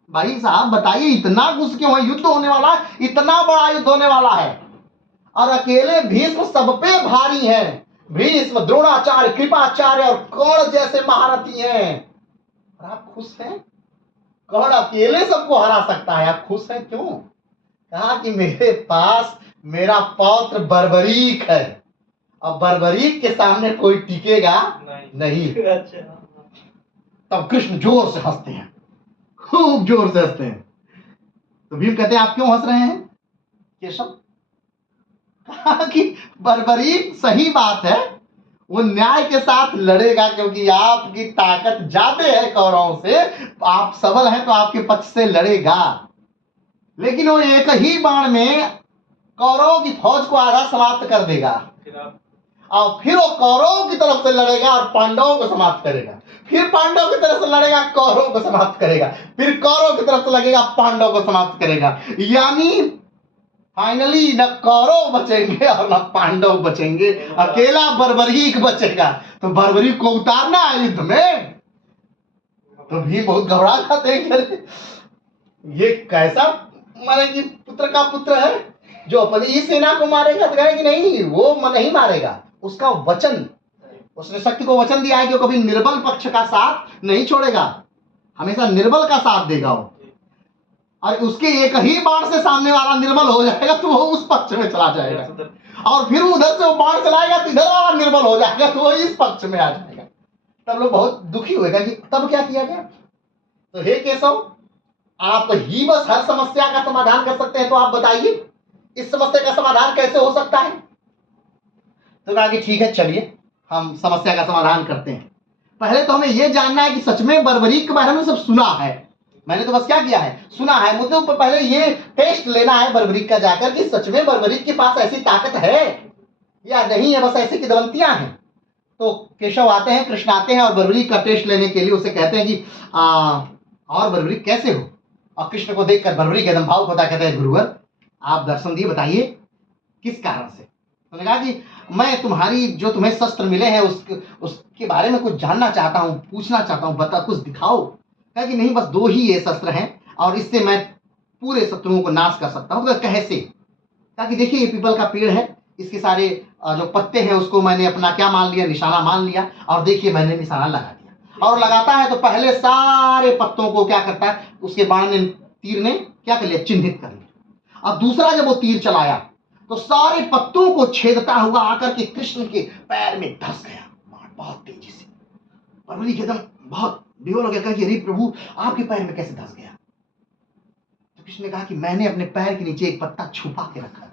भाई साहब बताइए, इतना गुस्सा क्यों है? युद्ध होने वाला है, इतना बड़ा युद्ध होने वाला है, और अकेले भीष्म सब पे भारी है। भीष्म, द्रोणाचार्य, कृपाचार्य और कर्ण जैसे महारथी हैं, और आप खुश हैं? कर्ण अकेले सबको हरा सकता है, आप खुश हैं क्यों? कहा कि मेरे पास मेरा पौत्र बर्बरीक है, अब बर्बरीक के सामने कोई टिकेगा नहीं। तब कृष्ण जोर से हंसते हैं, खूब जोर से हंसते हैं। तो भीम कहते हैं आप क्यों हंस रहे हैं केशव? कहा कि बर्बरीक, सही बात है, वो न्याय के साथ लड़ेगा, क्योंकि आपकी ताकत ज्यादा है कौरवों से, आप सबल हैं तो आपके पक्ष से लड़ेगा। लेकिन वो एक ही बाण में कौरवों की फौज को आधा समाप्त कर देगा, और फिर वो कौरवों की तरफ से लड़ेगा और पांडवों को समाप्त करेगा, फिर पांडवों की तरफ से लड़ेगा, कौरवों को समाप्त करेगा, फिर कौरवों की तरफ से लगेगा, पांडवों को समाप्त करेगा। यानी फाइनली न कौरव बचेंगे और न पांडव बचेंगे, अकेला बर्बरीक बचेगा। तो बर्बरीक को उतारना है युद्ध में। तो भीम बहुत घबरा जाते हैं, ये कैसा माने कि पुत्र का पुत्र है जो अपनी ही सेना को मारेगा? तो कहे कि नहीं, वो नहीं मारेगा, उसका वचन, उसने शक्ति को वचन दिया है कि वो कभी निर्बल पक्ष का साथ नहीं छोड़ेगा, हमेशा निर्बल का साथ देगा वो। और उसके एक ही बाण से सामने वाला निर्बल हो जाएगा तो वो उस पक्ष में चला जाएगा, और फिर उधर से वो बाण चलाएगा तो इधर वाला निर्बल हो जाएगा तो वो इस पक्ष में आ जाएगा। तब लोग बहुत दुखी हुएगा कि तब क्या किया गया? तो हे केशव, आप ही बस हर समस्या का समाधान कर सकते हैं, तो आप बताइए इस समस्या का समाधान कैसे हो सकता है। तो कहा कि ठीक है, चलिए हम समस्या का समाधान करते हैं। पहले तो हमें यह जानना है कि सच में बर्बरीक के बारे में सब सुना है। मैंने तो बस क्या किया है, सुना है। मुझे तो पहले ये टेस्ट लेना है बर्बरीक का जाकर कि सच में बर्बरीक के पास ऐसी ताकत है या नहीं है, बस ऐसी किदवंतियां हैं। तो केशव आते हैं, कृष्ण आते हैं और बर्बरीक का टेस्ट लेने के लिए उसे कहते हैं कि और बर्बरीक कैसे हो। और कृष्ण को देखकर बर्बरीक एकदम भावुक होता, कहते हैं गुरुवर आप दर्शन दिए, बताइए किस कारण से। उन्होंने कहा कि मैं तुम्हारी जो तुम्हें शस्त्र मिले हैं उसके बारे में कुछ जानना चाहता हूँ, पूछना चाहता हूँ, बता कुछ दिखाओ। कहा कि नहीं, बस 2 ही ये शस्त्र हैं और इससे मैं पूरे शत्रुओं को नाश कर सकता हूँ। तो कैसे? कहा कि देखिए ये पीपल का पेड़ है, इसके सारे जो पत्ते हैं उसको मैंने अपना क्या मान लिया, निशाना मान लिया। और देखिए मैंने निशाना लगा दिया, और लगाता है तो पहले सारे पत्तों को क्या करता है, उसके बाण ने, तीर ने क्या कर लिया, चिन्हित कर लिया। और दूसरा जब वो तीर चलाया तो सारे पत्तों को छेदता हुआ आकर के कृष्ण के पैर में धस गया, बहुत तेजी से। बर्बरीक एकदम बहुत बेहोश हो गया, कहा कि अरे प्रभु आपके पैर में कैसे धस गया। तो कृष्ण ने कहा कि मैंने अपने पैर के नीचे एक पत्ता छुपा के रखा था,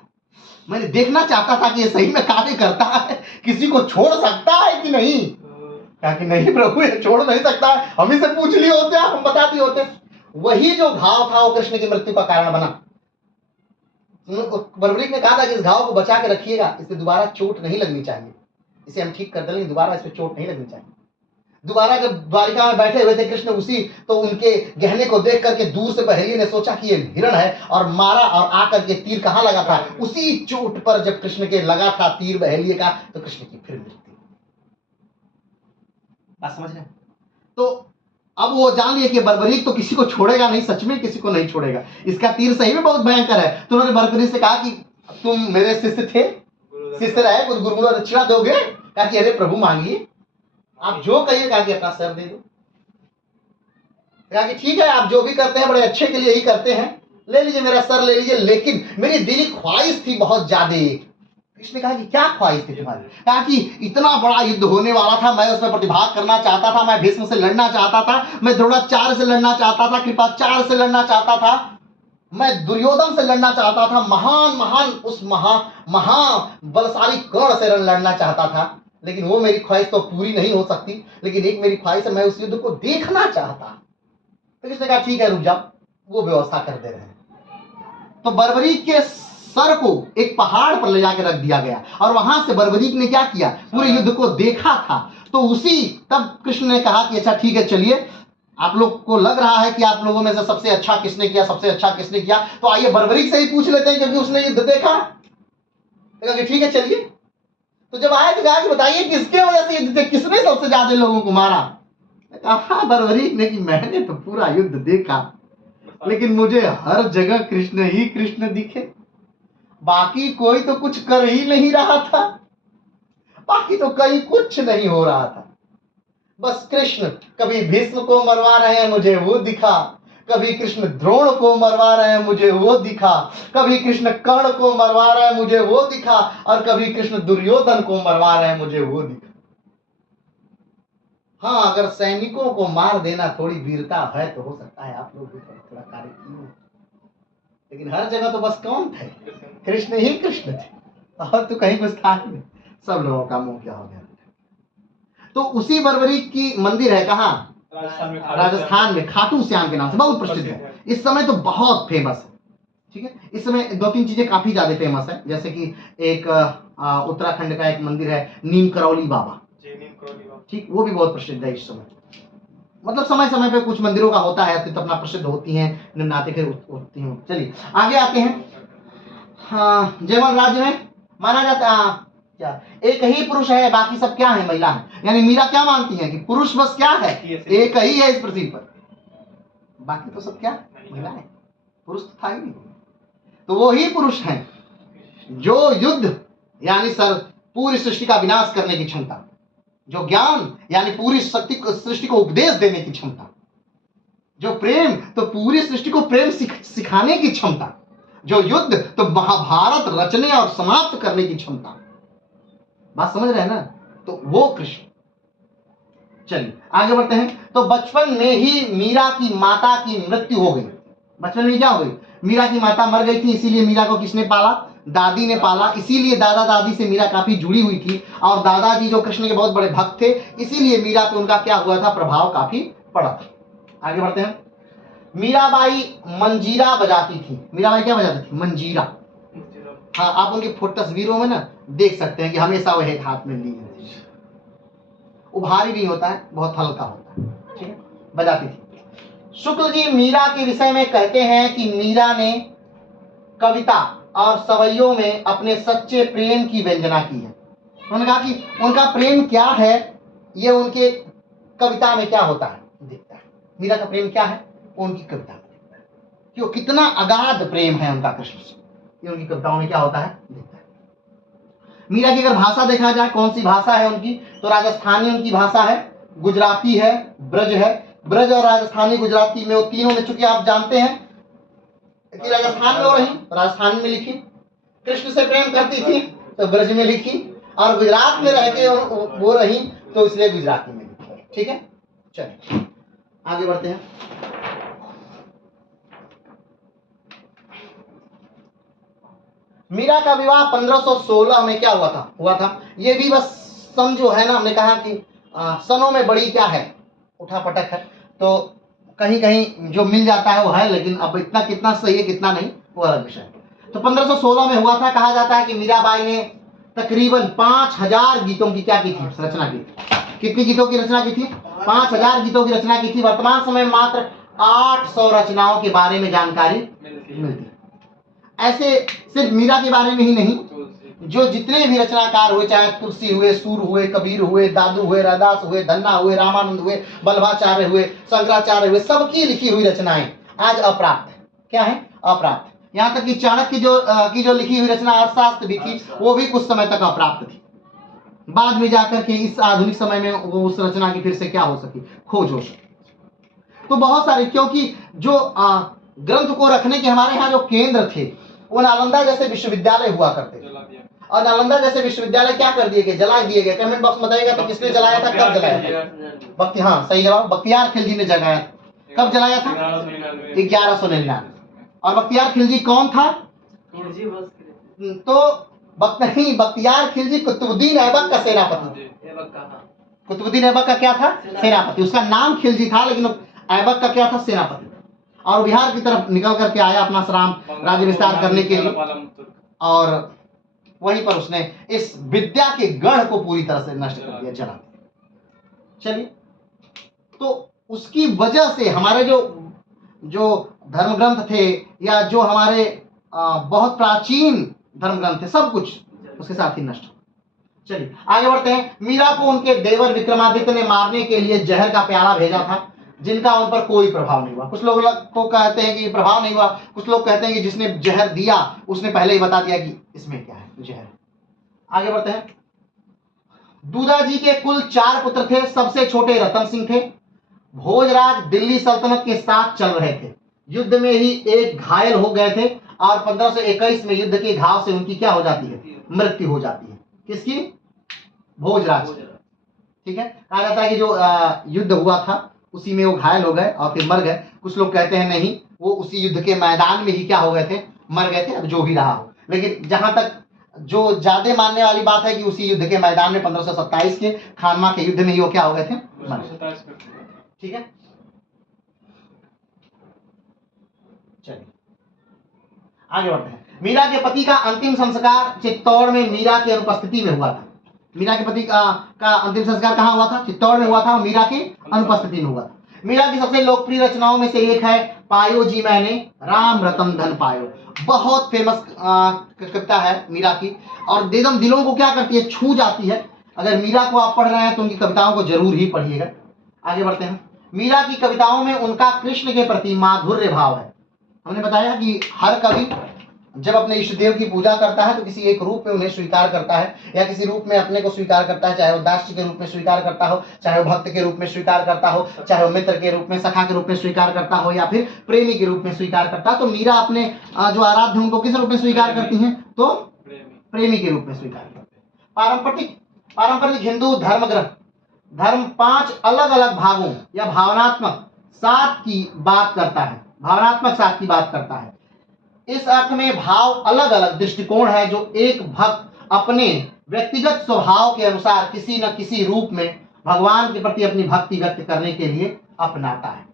मैंने देखना चाहता था कि ये सही में कार्य करता है, किसी को छोड़ सकता है कि नहीं। कहा कि नहीं प्रभु ये छोड़ नहीं सकता है, हम ही से पूछ लिए होते, हम बता दिए होते। वही जो घाव था वो कृष्ण की मृत्यु का कारण बना। बर्बरीक ने कहा था कि इस घाव को बचा के रखिएगा, इसे दोबारा चोट नहीं लगनी चाहिए, इसे हम ठीक कर देंगे, दोबारा इस पर चोट नहीं लगनी चाहिए। दोबारा जब द्वारिका में बैठे हुए थे कृष्ण, उसी तो उनके गहने को देख करके दूर से बहेलिये ने सोचा कि ये हिरण है और मारा, और आकर के तीर कहां लगा था, उसी चोट पर जब कृष्ण के लगा था तीर बहेलिये का, तो कृष्ण की फिर मृत्यु। बात समझ रहे? तो अब वो जान लिया कि बर्बरीक तो किसी को छोड़ेगा नहीं, सच में किसी को नहीं छोड़ेगा, इसका तीर सही में बहुत भयंकर है। तो उन्होंने बर्बरीक से कहा कि तुम मेरे शिष्य थे, शिष्य रहे, कुछ गुरुकुल दक्षिणा दोगे? कहा कि अरे प्रभु मांगिए, आप जो कहिए। कहा कि अपना सर दे दो। कहा कि ठीक है, आप जो भी करते हैं बड़े अच्छे के लिए ही करते हैं, ले लीजिए मेरा सर ले लीजिए, लेकिन मेरी दिली ख्वाहिश थी बहुत ज्यादा। कृष्ण ने कहा कि क्या ख्वाहिश थी तुम्हारी? कहा कि इतना बड़ा युद्ध होने वाला था, मैं उसमें प्रतिभाग करना चाहता था, मैं भीष्म से लड़ना चाहता था, मैं द्रोणाचार्य से लड़ना चाहता था, कृपाचार्य से लड़ना चाहता था, मैं दुर्योधन से लड़ना चाहता था, महान महान उस बलशाली कर्ण से लड़ना चाहता था। लेकिन वो मेरी ख्वाहिश तो पूरी नहीं हो सकती, लेकिन एक मेरी ख्वाहिश है, मैं उस युद्ध को देखना चाहता। तो कृष्ण ने कहा ठीक है रुक जाओ, वो व्यवस्था कर दे रहे हैं। तो बर्बरीक के सर को एक पहाड़ पर ले जाकर रख दिया गया, और वहां से बर्बरीक ने क्या किया, पूरे युद्ध को देखा था। तो उसी तब कृष्ण ने कहा कि अच्छा ठीक है, चलिए आप लोग को लग रहा है कि आप लोगों में से सबसे अच्छा किसने किया, सबसे अच्छा किसने किया, तो आइए बर्बरीक से ही पूछ लेते हैं क्योंकि उसने युद्ध देखा। तो ठीक है चलिए। तो जब आए तो कहा कि बताइए किसके वजह से युद्ध, किसने सबसे ज्यादा लोगों को मारा। कहा बर्बरीक ने कि मैंने तो पूरा युद्ध देखा, लेकिन मुझे हर जगह कृष्ण ही कृष्ण दिखे, बाकी कोई तो कुछ कर ही नहीं रहा था, बाकी तो कहीं कुछ नहीं हो रहा था। बस कृष्ण कभी भीष्म को मरवा रहे हैं, मुझे वो दिखा, कभी कृष्ण द्रोण को मरवा रहे हैं, मुझे वो दिखा, कभी कृष्ण कर्ण को मरवा रहे हैं, मुझे वो दिखा, और कभी कृष्ण दुर्योधन को मरवा रहे हैं, मुझे वो दिखा। हाँ, अगर सैनिकों को मार देना थोड़ी वीरता है तो हो सकता है आप लोग भी थोड़ा कार्य किए, लेकिन हर जगह तो बस कौन थे, कृष्ण ही कृष्ण थे, और तो कहीं कुछ था ही नहीं। सब लोगों का मुंह क्या हो गया। तो उसी बर्बरीक की मंदिर है कहाँ, राजस्थान में, खाटू श्याम के नाम से बहुत प्रसिद्ध है, इस समय तो बहुत फेमस है। ठीक है, इस समय 2-3 चीजें काफी ज्यादा फेमस है, जैसे कि एक उत्तराखंड का एक मंदिर है नीम करौली बाबा, ठीक, वो भी बहुत प्रसिद्ध है इस समय। मतलब समय समय पे कुछ मंदिरों का होता है, अत्यंत अपना प्रसिद्ध होती हैं, निम्नातिक होती हैं। चलिए आगे आते हैं। हाँ, जयमल राज्य में माना जाता है क्या, एक ही पुरुष है, बाकी सब क्या है, महिला है। यानी मीरा क्या मानती है कि पुरुष बस क्या है, एक ही है इस पृथ्वी पर, बाकी तो सब क्या, महिला है, पुरुष तो था ही नहीं। तो वो ही पुरुष है जो युद्ध यानी पूरी सृष्टि का विनाश करने की क्षमता, जो ज्ञान यानी पूरी सृष्टि को उपदेश देने की क्षमता, जो प्रेम तो पूरी सृष्टि को प्रेम सिखाने की क्षमता, जो युद्ध तो महाभारत रचने और समाप्त करने की क्षमता। बात समझ रहे हैं ना, तो वो कृष्ण। चलिए आगे बढ़ते हैं। तो बचपन में ही मीरा की माता की मृत्यु हो गई। बचपन में क्या हो गई, मीरा की माता मर गई थी, इसीलिए मीरा को किसने पाला, दादी ने पाला, इसीलिए दादा दादी से मीरा काफी जुड़ी हुई थी, और दादाजी जो कृष्ण के बहुत बड़े भक्त थे, इसीलिए मीरा पे उनका क्या हुआ था, प्रभाव काफी पड़ा था। आगे बढ़ते हैं। मीराबाई मंजीरा बजाती थी। मीराबाई क्या बजाती थी, मंजीरा। हाँ, आप उनकी फोटो तस्वीरों में ना देख सकते हैं कि हमेशा वह एक हाथ में ली रहती है, वो भारी नहीं होता है, बहुत हल्का होता है, ठीक है, बजाती थी। शुक्ल जी मीरा के विषय में कहते हैं कि मीरा ने कविता और सवैयों में अपने सच्चे प्रेम की व्यंजना की है। उन्होंने कहा कि उनका प्रेम क्या है, ये उनके कविता में क्या होता है दिखता है। मीरा का प्रेम क्या है, वो उनकी कविता में दिखता है कि वो कितना अगाध प्रेम है उनका कृष्ण से, ये उनकी कविताओं में क्या होता है दिखता है। मीरा की अगर भाषा देखा जाए, कौन सी भाषा है उनकी, तो राजस्थानी उनकी भाषा है, गुजराती है, ब्रज है। ब्रज और राजस्थानी गुजराती में, वो तीनों में, चूंकि आप जानते हैं कि राजस्थान में वो रही, राजस्थान में लिखी, कृष्ण से प्रेम करती थी तो ब्रज में लिखी, और गुजरात में रह के वो रही तो इसलिए गुजराती में लिखी। ठीक है, चलिए आगे बढ़ते हैं। मीरा का विवाह 1516 में क्या हुआ था। ये भी बस सन जो है ना, हमने कहा कि सनों में बड़ी क्या है, उठापटक है, तो कहीं कहीं जो मिल जाता है वो है, लेकिन अब इतना कितना सही है कितना नहीं वो अलग विषय है। तो 1516 में हुआ था। कहा जाता है कि मीराबाई ने तकरीबन 5000 गीतों की क्या की थी, रचना की थी। कितनी गीतों की रचना की थी, 5000 गीतों की रचना की थी। वर्तमान समय में मात्र 800 रचनाओं के बारे में जानकारी मिलती है। ऐसे सिर्फ मीरा के बारे में ही नहीं, जो जितने भी रचनाकार हुए, चाहे तुलसी हुए, सूर हुए, कबीर हुए, दादू हुए, रैदास हुए, धन्ना हुए, रामानंद हुए, बल्लभाचार्य हुए, शंकराचार्य हुए, सबकी लिखी हुई रचनाएं आज अप्राप्त है। क्या है, अप्राप्त। यहाँ तक कि चाणक्य की जो लिखी हुई रचना अर्थशास्त्र भी थी, वो भी कुछ समय तक अप्राप्त थी। बाद में जाकर के इस आधुनिक समय में वो उस रचना की फिर से क्या हो सकी, खोज हो सकी। तो बहुत सारे, क्योंकि जो ग्रंथ को रखने के हमारे यहाँ जो केंद्र थे, वो नालंदा जैसे विश्वविद्यालय हुआ करते थे, और नालंदा जैसे विश्वविद्यालय क्या कर दिए गए, जला दिए गए। कमेंट बॉक्स में बताइएगा तो किसने जलाया था, कब जलाया था। हाँ सही जवाब, बख्तियार खिलजी ने जलाया। कब जलाया था, 1199। और बख्तियार खिलजी कौन था, तो बख्तियार खिलजी कुतुबुद्दीन ऐबक का सेनापति। कुतुबुद्दीन ऐबक का क्या था, सेनापति। उसका नाम खिलजी था, लेकिन ऐबक का क्या था, सेनापति। और बिहार की तरफ निकल करके आया अपना सराम राज्य विस्तार करने के लिए, और वहीं पर उसने इस विद्या के गढ़ को पूरी तरह से नष्ट कर दिया, जला। चलिए, तो उसकी वजह से हमारे जो धर्म ग्रंथ थे, या जो हमारे बहुत प्राचीन धर्म ग्रंथ थे, सब कुछ उसके साथ ही नष्ट। चलिए आगे बढ़ते हैं। मीरा को उनके देवर विक्रमादित्य ने मारने के लिए जहर का प्याला भेजा था, जिनका उन पर कोई प्रभाव नहीं हुआ। कुछ लोग को कहते हैं कि प्रभाव नहीं हुआ, कुछ लोग कहते हैं कि जिसने जहर दिया उसने पहले ही बता दिया कि इसमें क्या है, जहर। आगे बढ़ते हैं। दूधा जी के कुल 4 पुत्र थे। सबसे छोटे रतन सिंह थे। भोजराज दिल्ली सल्तनत के साथ चल रहे थे। युद्ध में ही एक घायल हो गए थे, और 1521 में युद्ध के घाव से उनकी क्या हो जाती है, मृत्यु हो जाती है। किसकी, भोजराज। ठीक है, कहा जाता है कि जो युद्ध हुआ था उसी में वो घायल हो गए और फिर मर गए। कुछ लोग कहते हैं नहीं, वो उसी युद्ध के मैदान में ही क्या हो गए थे, मर गए थे। अब जो भी रहा हो, लेकिन जहां तक जो ज्यादा मानने वाली बात है कि उसी युद्ध के मैदान में 1527 के खानवा के युद्ध में ही वो क्या हो गए थे, मर गए। ठीक है, चलिए आगे बढ़ते हैं। मीरा के पति का अंतिम संस्कार चित्तौड़ में मीरा की अनुपस्थिति में हुआ था। मीरा के पति का अंतिम संस्कार कहाँ हुआ था, चित्तौड़ में हुआ था, मीरा की अनुपस्थिति में हुआ था। मीरा की सबसे लोकप्रिय रचनाओं में से एक है पायो जी मैंने राम रतन धन पायो। बहुत फेमस कविता है मीरा की, और एकदम दिलों को क्या करती है, छू जाती है। अगर मीरा को आप पढ़ रहे हैं तो उनकी कविताओं को जरूर ही पढ़िएगा। आगे बढ़ते हैं। मीरा की कविताओं में उनका कृष्ण के प्रति माधुर्य भाव है। हमने बताया कि हर कवि जब अपने इष्ट देव की पूजा करता है तो किसी एक रूप में उन्हें स्वीकार करता है, या किसी रूप में अपने को स्वीकार करता है, चाहे वो दास्य के रूप में स्वीकार करता हो, चाहे वो भक्त के रूप में स्वीकार करता हो, चाहे वो मित्र के रूप में, सखा के रूप में स्वीकार करता हो, या फिर प्रेमी के रूप में स्वीकार करता है। तो मीरा अपने जो आराध्य उनको किस रूप में स्वीकार करती हैं, तो प्रेमी के रूप में स्वीकार करते हैं। पारंपरिक हिंदू धर्म ग्रंथ धर्म 5 अलग अलग भागों या भावनात्मक साथ की बात करता है। भावनात्मक साथ की बात करता है। इस अर्थ में भाव अलग अलग दृष्टिकोण है जो एक भक्त अपने व्यक्तिगत स्वभाव के अनुसार किसी न किसी रूप में भगवान के प्रति अपनी भक्ति व्यक्त करने के लिए अपनाता है।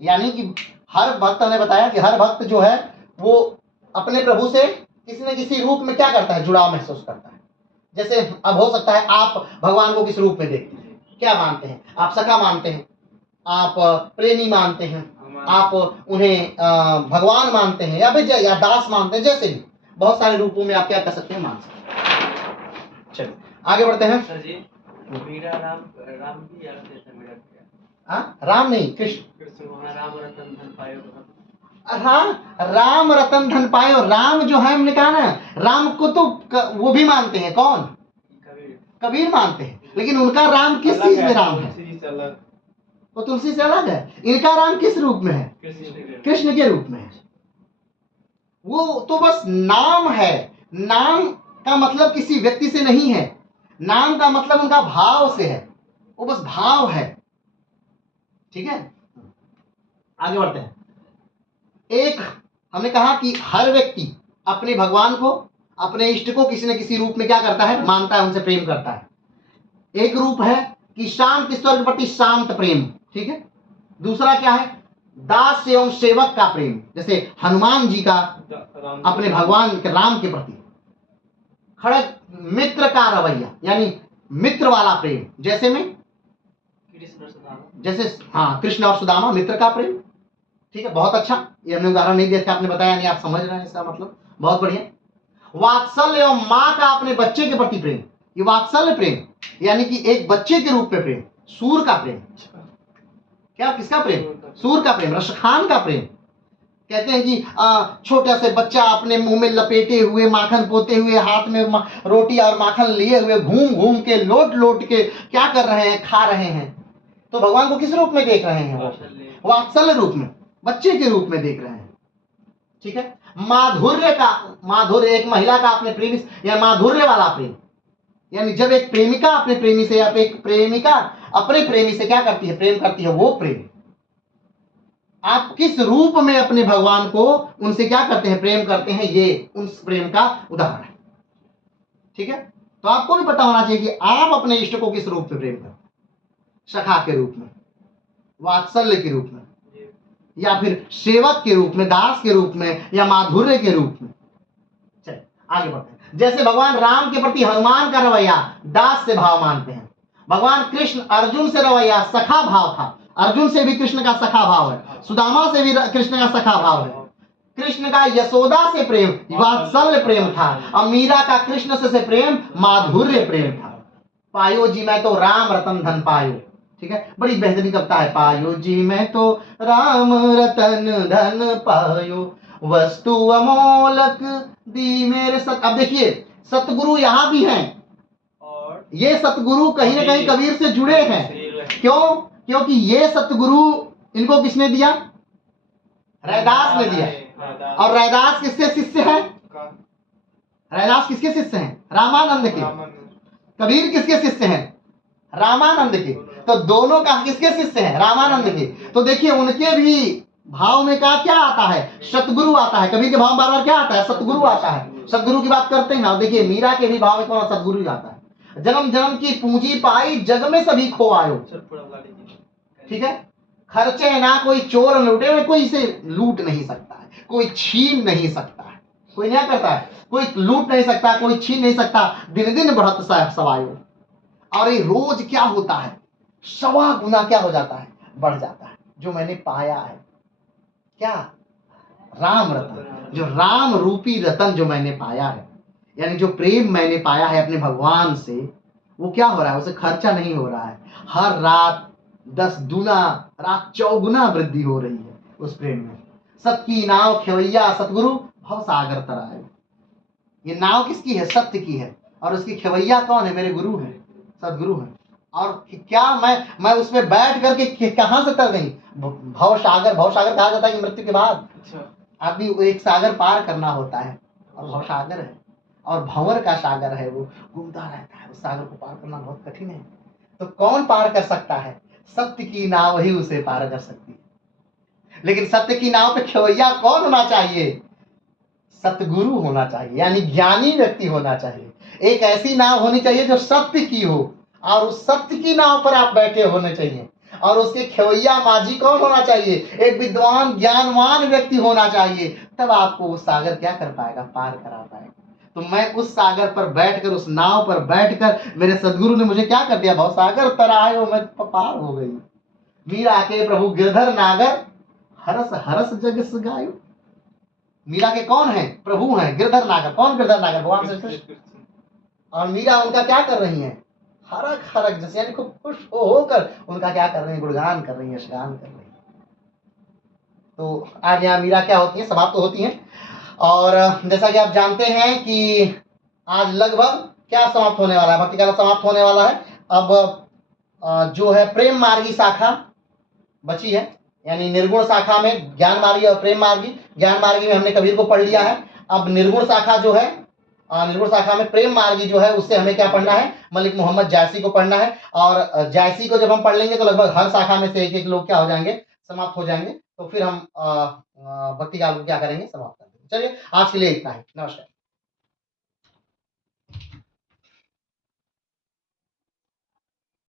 यानी कि हर भक्त, ने बताया कि हर भक्त जो है वो अपने प्रभु से किसी न किसी रूप में क्या करता है, जुड़ाव महसूस करता है। जैसे अब हो सकता है आप भगवान को किस रूप में देखते हैं, क्या मानते हैं, आप सखा मानते हैं, आप प्रेमी मानते हैं, आप उन्हें भगवान मानते हैं, या फिर या दास मानते हैं, जैसे भी बहुत सारे रूपों में आप क्या कर सकते हैं, मान सकते हैं। चलिए आगे बढ़ते हैं। सर जी, मीरा राम राम भी याद देता है मीरा को। हाँ, राम नहीं, कृष्ण। कृष्ण वहाँ राम रतन धन पायो। हाँ, राम रतन धन पायो। राम जो है, हमने कहा ना, राम को तो वो भी मानते हैं, कौन, कबीर। कबीर मानते हैं, लेकिन उनका राम किस चीज में राम है, तुलसी से अलग। वो तुलसी से अलग है। इनका राम किस रूप में है, कृष्ण के रूप में है। वो तो बस नाम है, नाम का मतलब किसी व्यक्ति से नहीं है, नाम का मतलब उनका भाव से है, वो बस भाव है। ठीक है, आगे बढ़ते हैं। एक हमने कहा कि हर व्यक्ति अपने भगवान को, अपने इष्ट को किसी न किसी रूप में क्या करता है, मानता है, उनसे प्रेम करता है। एक रूप है कि शांत ईश्वर के प्रति शांत प्रेम, ठीक है। दूसरा क्या है, दास एवं सेवक का प्रेम, जैसे हनुमान जी का अपने भगवान के राम के प्रति। खड़ग मित्र का रवैया, यानी मित्र वाला प्रेम, जैसे में जैसे हाँ, कृष्ण और सुदामा, मित्र का प्रेम। ठीक है, बहुत अच्छा, ये हमने उदाहरण नहीं दिया था, आपने बताया नहीं, आप समझ रहे हैं इसका मतलब, बहुत बढ़िया। वात्सल्य एवं माँ का अपने बच्चे के प्रति प्रेम, ये वात्सल्य प्रेम, यानी कि एक बच्चे के रूप में प्रेम, सूर का प्रेम। क्या, किसका प्रेम, सूर का प्रेम, रसखान का प्रेम। कहते हैं कि छोटा से बच्चा अपने मुंह में लपेटे हुए, माखन पोते हुए, हाथ में रोटी और माखन लिए हुए, घूम घूम के, लोट लोट के क्या कर रहे हैं, खा रहे हैं। तो भगवान को किस रूप में देख रहे हैं, वो वात्सल्य रूप में, बच्चे के रूप में देख रहे हैं। ठीक है, माधुर्य का, माधुर्य एक महिला का अपने प्रेमी, या माधुर्य वाला प्रेम, यानी जब एक प्रेमिका अपने प्रेमी से, या एक प्रेमिका अपने प्रेमी से क्या करती है, प्रेम करती है, वो प्रेम। आप किस रूप में अपने भगवान को, उनसे क्या करते हैं, प्रेम करते हैं, ये उस प्रेम का उदाहरण है। ठीक है, तो आपको भी पता होना चाहिए कि आप अपने इष्ट को किस रूप में प्रेम करते हैं, सखा के रूप में, वात्सल्य के रूप में, या फिर सेवक के रूप में, दास के रूप में, या माधुर्य के रूप में। चलिए आगे बढ़ते हैं। जैसे भगवान राम के प्रति हनुमान का रवैया दास से भाव मानते हैं, भगवान कृष्ण अर्जुन से रवैया सखा भाव था, अर्जुन से भी कृष्ण का सखा भाव है, सुदामा से भी कृष्ण का सखा भाव है। कृष्ण का यशोदा से प्रेम वात्सल्य प्रेम था, और मीरा का कृष्ण से प्रेम माधुर्य प्रेम था। पायो जी मैं तो राम रतन धन पायो, ठीक है, बड़ी बेहतरीन कविता है। पायो जी मैं तो राम रतन धन पायो, वस्तु अमोलक दी मेरे सत। अब देखिए, सतगुरु यहाँ भी हैं, और ये सतगुरु कहीं ना कहीं कबीर से जुड़े हैं। क्यों, क्योंकि ये सतगुरु इनको किसने दिया, रैदास ने दिया। और रैदास किसके शिष्य हैं, रैदास किसके शिष्य हैं, रामानंद के। कबीर किसके शिष्य हैं, रामानंद के। तो दोनों का किसके शिष्य हैं, रामानंद के। तो देखिए उनके भी भाव में क्या आता है, सतगुरु आता है। कबीर के भाव में बार बार क्या आता है, सतगुरु आता है। सतगुरु की बात करते हैं ना, देखिए मीरा के भी भाव में कौन, सतगुरु आता है। जन्म जन्म की पूंजी पाई, जग में सभी खो आयो। ठीक है, खर्चे ना कोई चोर लूटे, कोई इसे लूट नहीं सकता है, कोई छीन नहीं सकता है, कोई क्या करता है, कोई लूट नहीं सकता, कोई छीन नहीं सकता। दिन दिन बढ़त सवायो, और ये रोज क्या होता है, 100 गुना क्या हो जाता है, बढ़ जाता है। जो मैंने पाया है क्या, राम रतन, जो राम रूपी रतन जो मैंने पाया है, यानी जो प्रेम मैंने पाया है अपने भगवान से, वो क्या हो रहा है, उसे खर्चा नहीं हो रहा है। हर रात 10 गुना, रात 4 गुना वृद्धि हो रही है उस प्रेम में। सत की नाव खेवैया सतगुरु भव सागर तराए। ये नाव किसकी है, सत्य की है, और उसकी खेवैया कौन है, मेरे गुरु हैं, सदगुरु हैं। और क्या मैं उसमें बैठ करके कहां से तर गई, भव सागर। भव सागर कहा जाता है कि मृत्यु के बाद आदमी एक सागर पार करना होता है, और भव सागर है, और भंवर का सागर है, वो घूमता रहता है। उस सागर को पार करना बहुत कठिन है। तो कौन पार कर सकता है, सत्य की नाव ही उसे पार कर सकती है। लेकिन सत्य की नाव पे खेवैया कौन होना चाहिए? सतगुरु होना चाहिए, यानी ज्ञानी व्यक्ति होना चाहिए। एक ऐसी नाव होनी चाहिए जो सत्य की हो, और उस सत्य की नाव पर आप बैठे होने चाहिए। और उसके खेवैया माझी कौन होना चाहिए? एक विद्वान ज्ञानवान व्यक्ति होना चाहिए। तब आपको वो सागर क्या कर पाएगा? पार करा पाएगा। तो मैं उस सागर पर बैठकर, उस नाव पर बैठकर, मेरे सदगुरु ने मुझे क्या कर दिया? भव सागर तरायो, मैं पार हो गई। मीरा के प्रभु गिरधर नागर, हरस हरस जग से गायो। मीरा के कौन है? प्रभु हैं, गिरधर नागर। कौन गिरधर नागर? भगवान श्री कृष्ण। और मीरा उनका क्या कर रही हैं? हरक हरक जैसे, यानी खूब खुश होकर उनका क्या कर रही हैं? गुणगान कर रही हैं, यशगान कर रही हैं। तो आज यहाँ मीरा क्या होती है? समाप्त तो होती हैं। और जैसा कि आप जानते हैं कि आज लगभग क्या समाप्त होने वाला है? भक्ति काल समाप्त होने वाला है। अब जो है प्रेम मार्गी शाखा बची है, यानी निर्गुण शाखा में ज्ञान मार्गी और प्रेम मार्गी। ज्ञान मार्गी में हमने कबीर को पढ़ लिया है। अब निर्गुण शाखा जो है, निर्गुण शाखा में प्रेम मार्गी जो है, उससे हमें क्या पढ़ना है? मलिक मोहम्मद जायसी को पढ़ना है। और जायसी को जब हम पढ़ लेंगे तो लगभग हर शाखा में से एक एक लोग क्या हो जाएंगे? समाप्त हो जाएंगे। तो फिर हम भक्ति काल को क्या करेंगे? समाप्त कर देंगे। चलिए आज के लिए इतना ही। नमस्कार।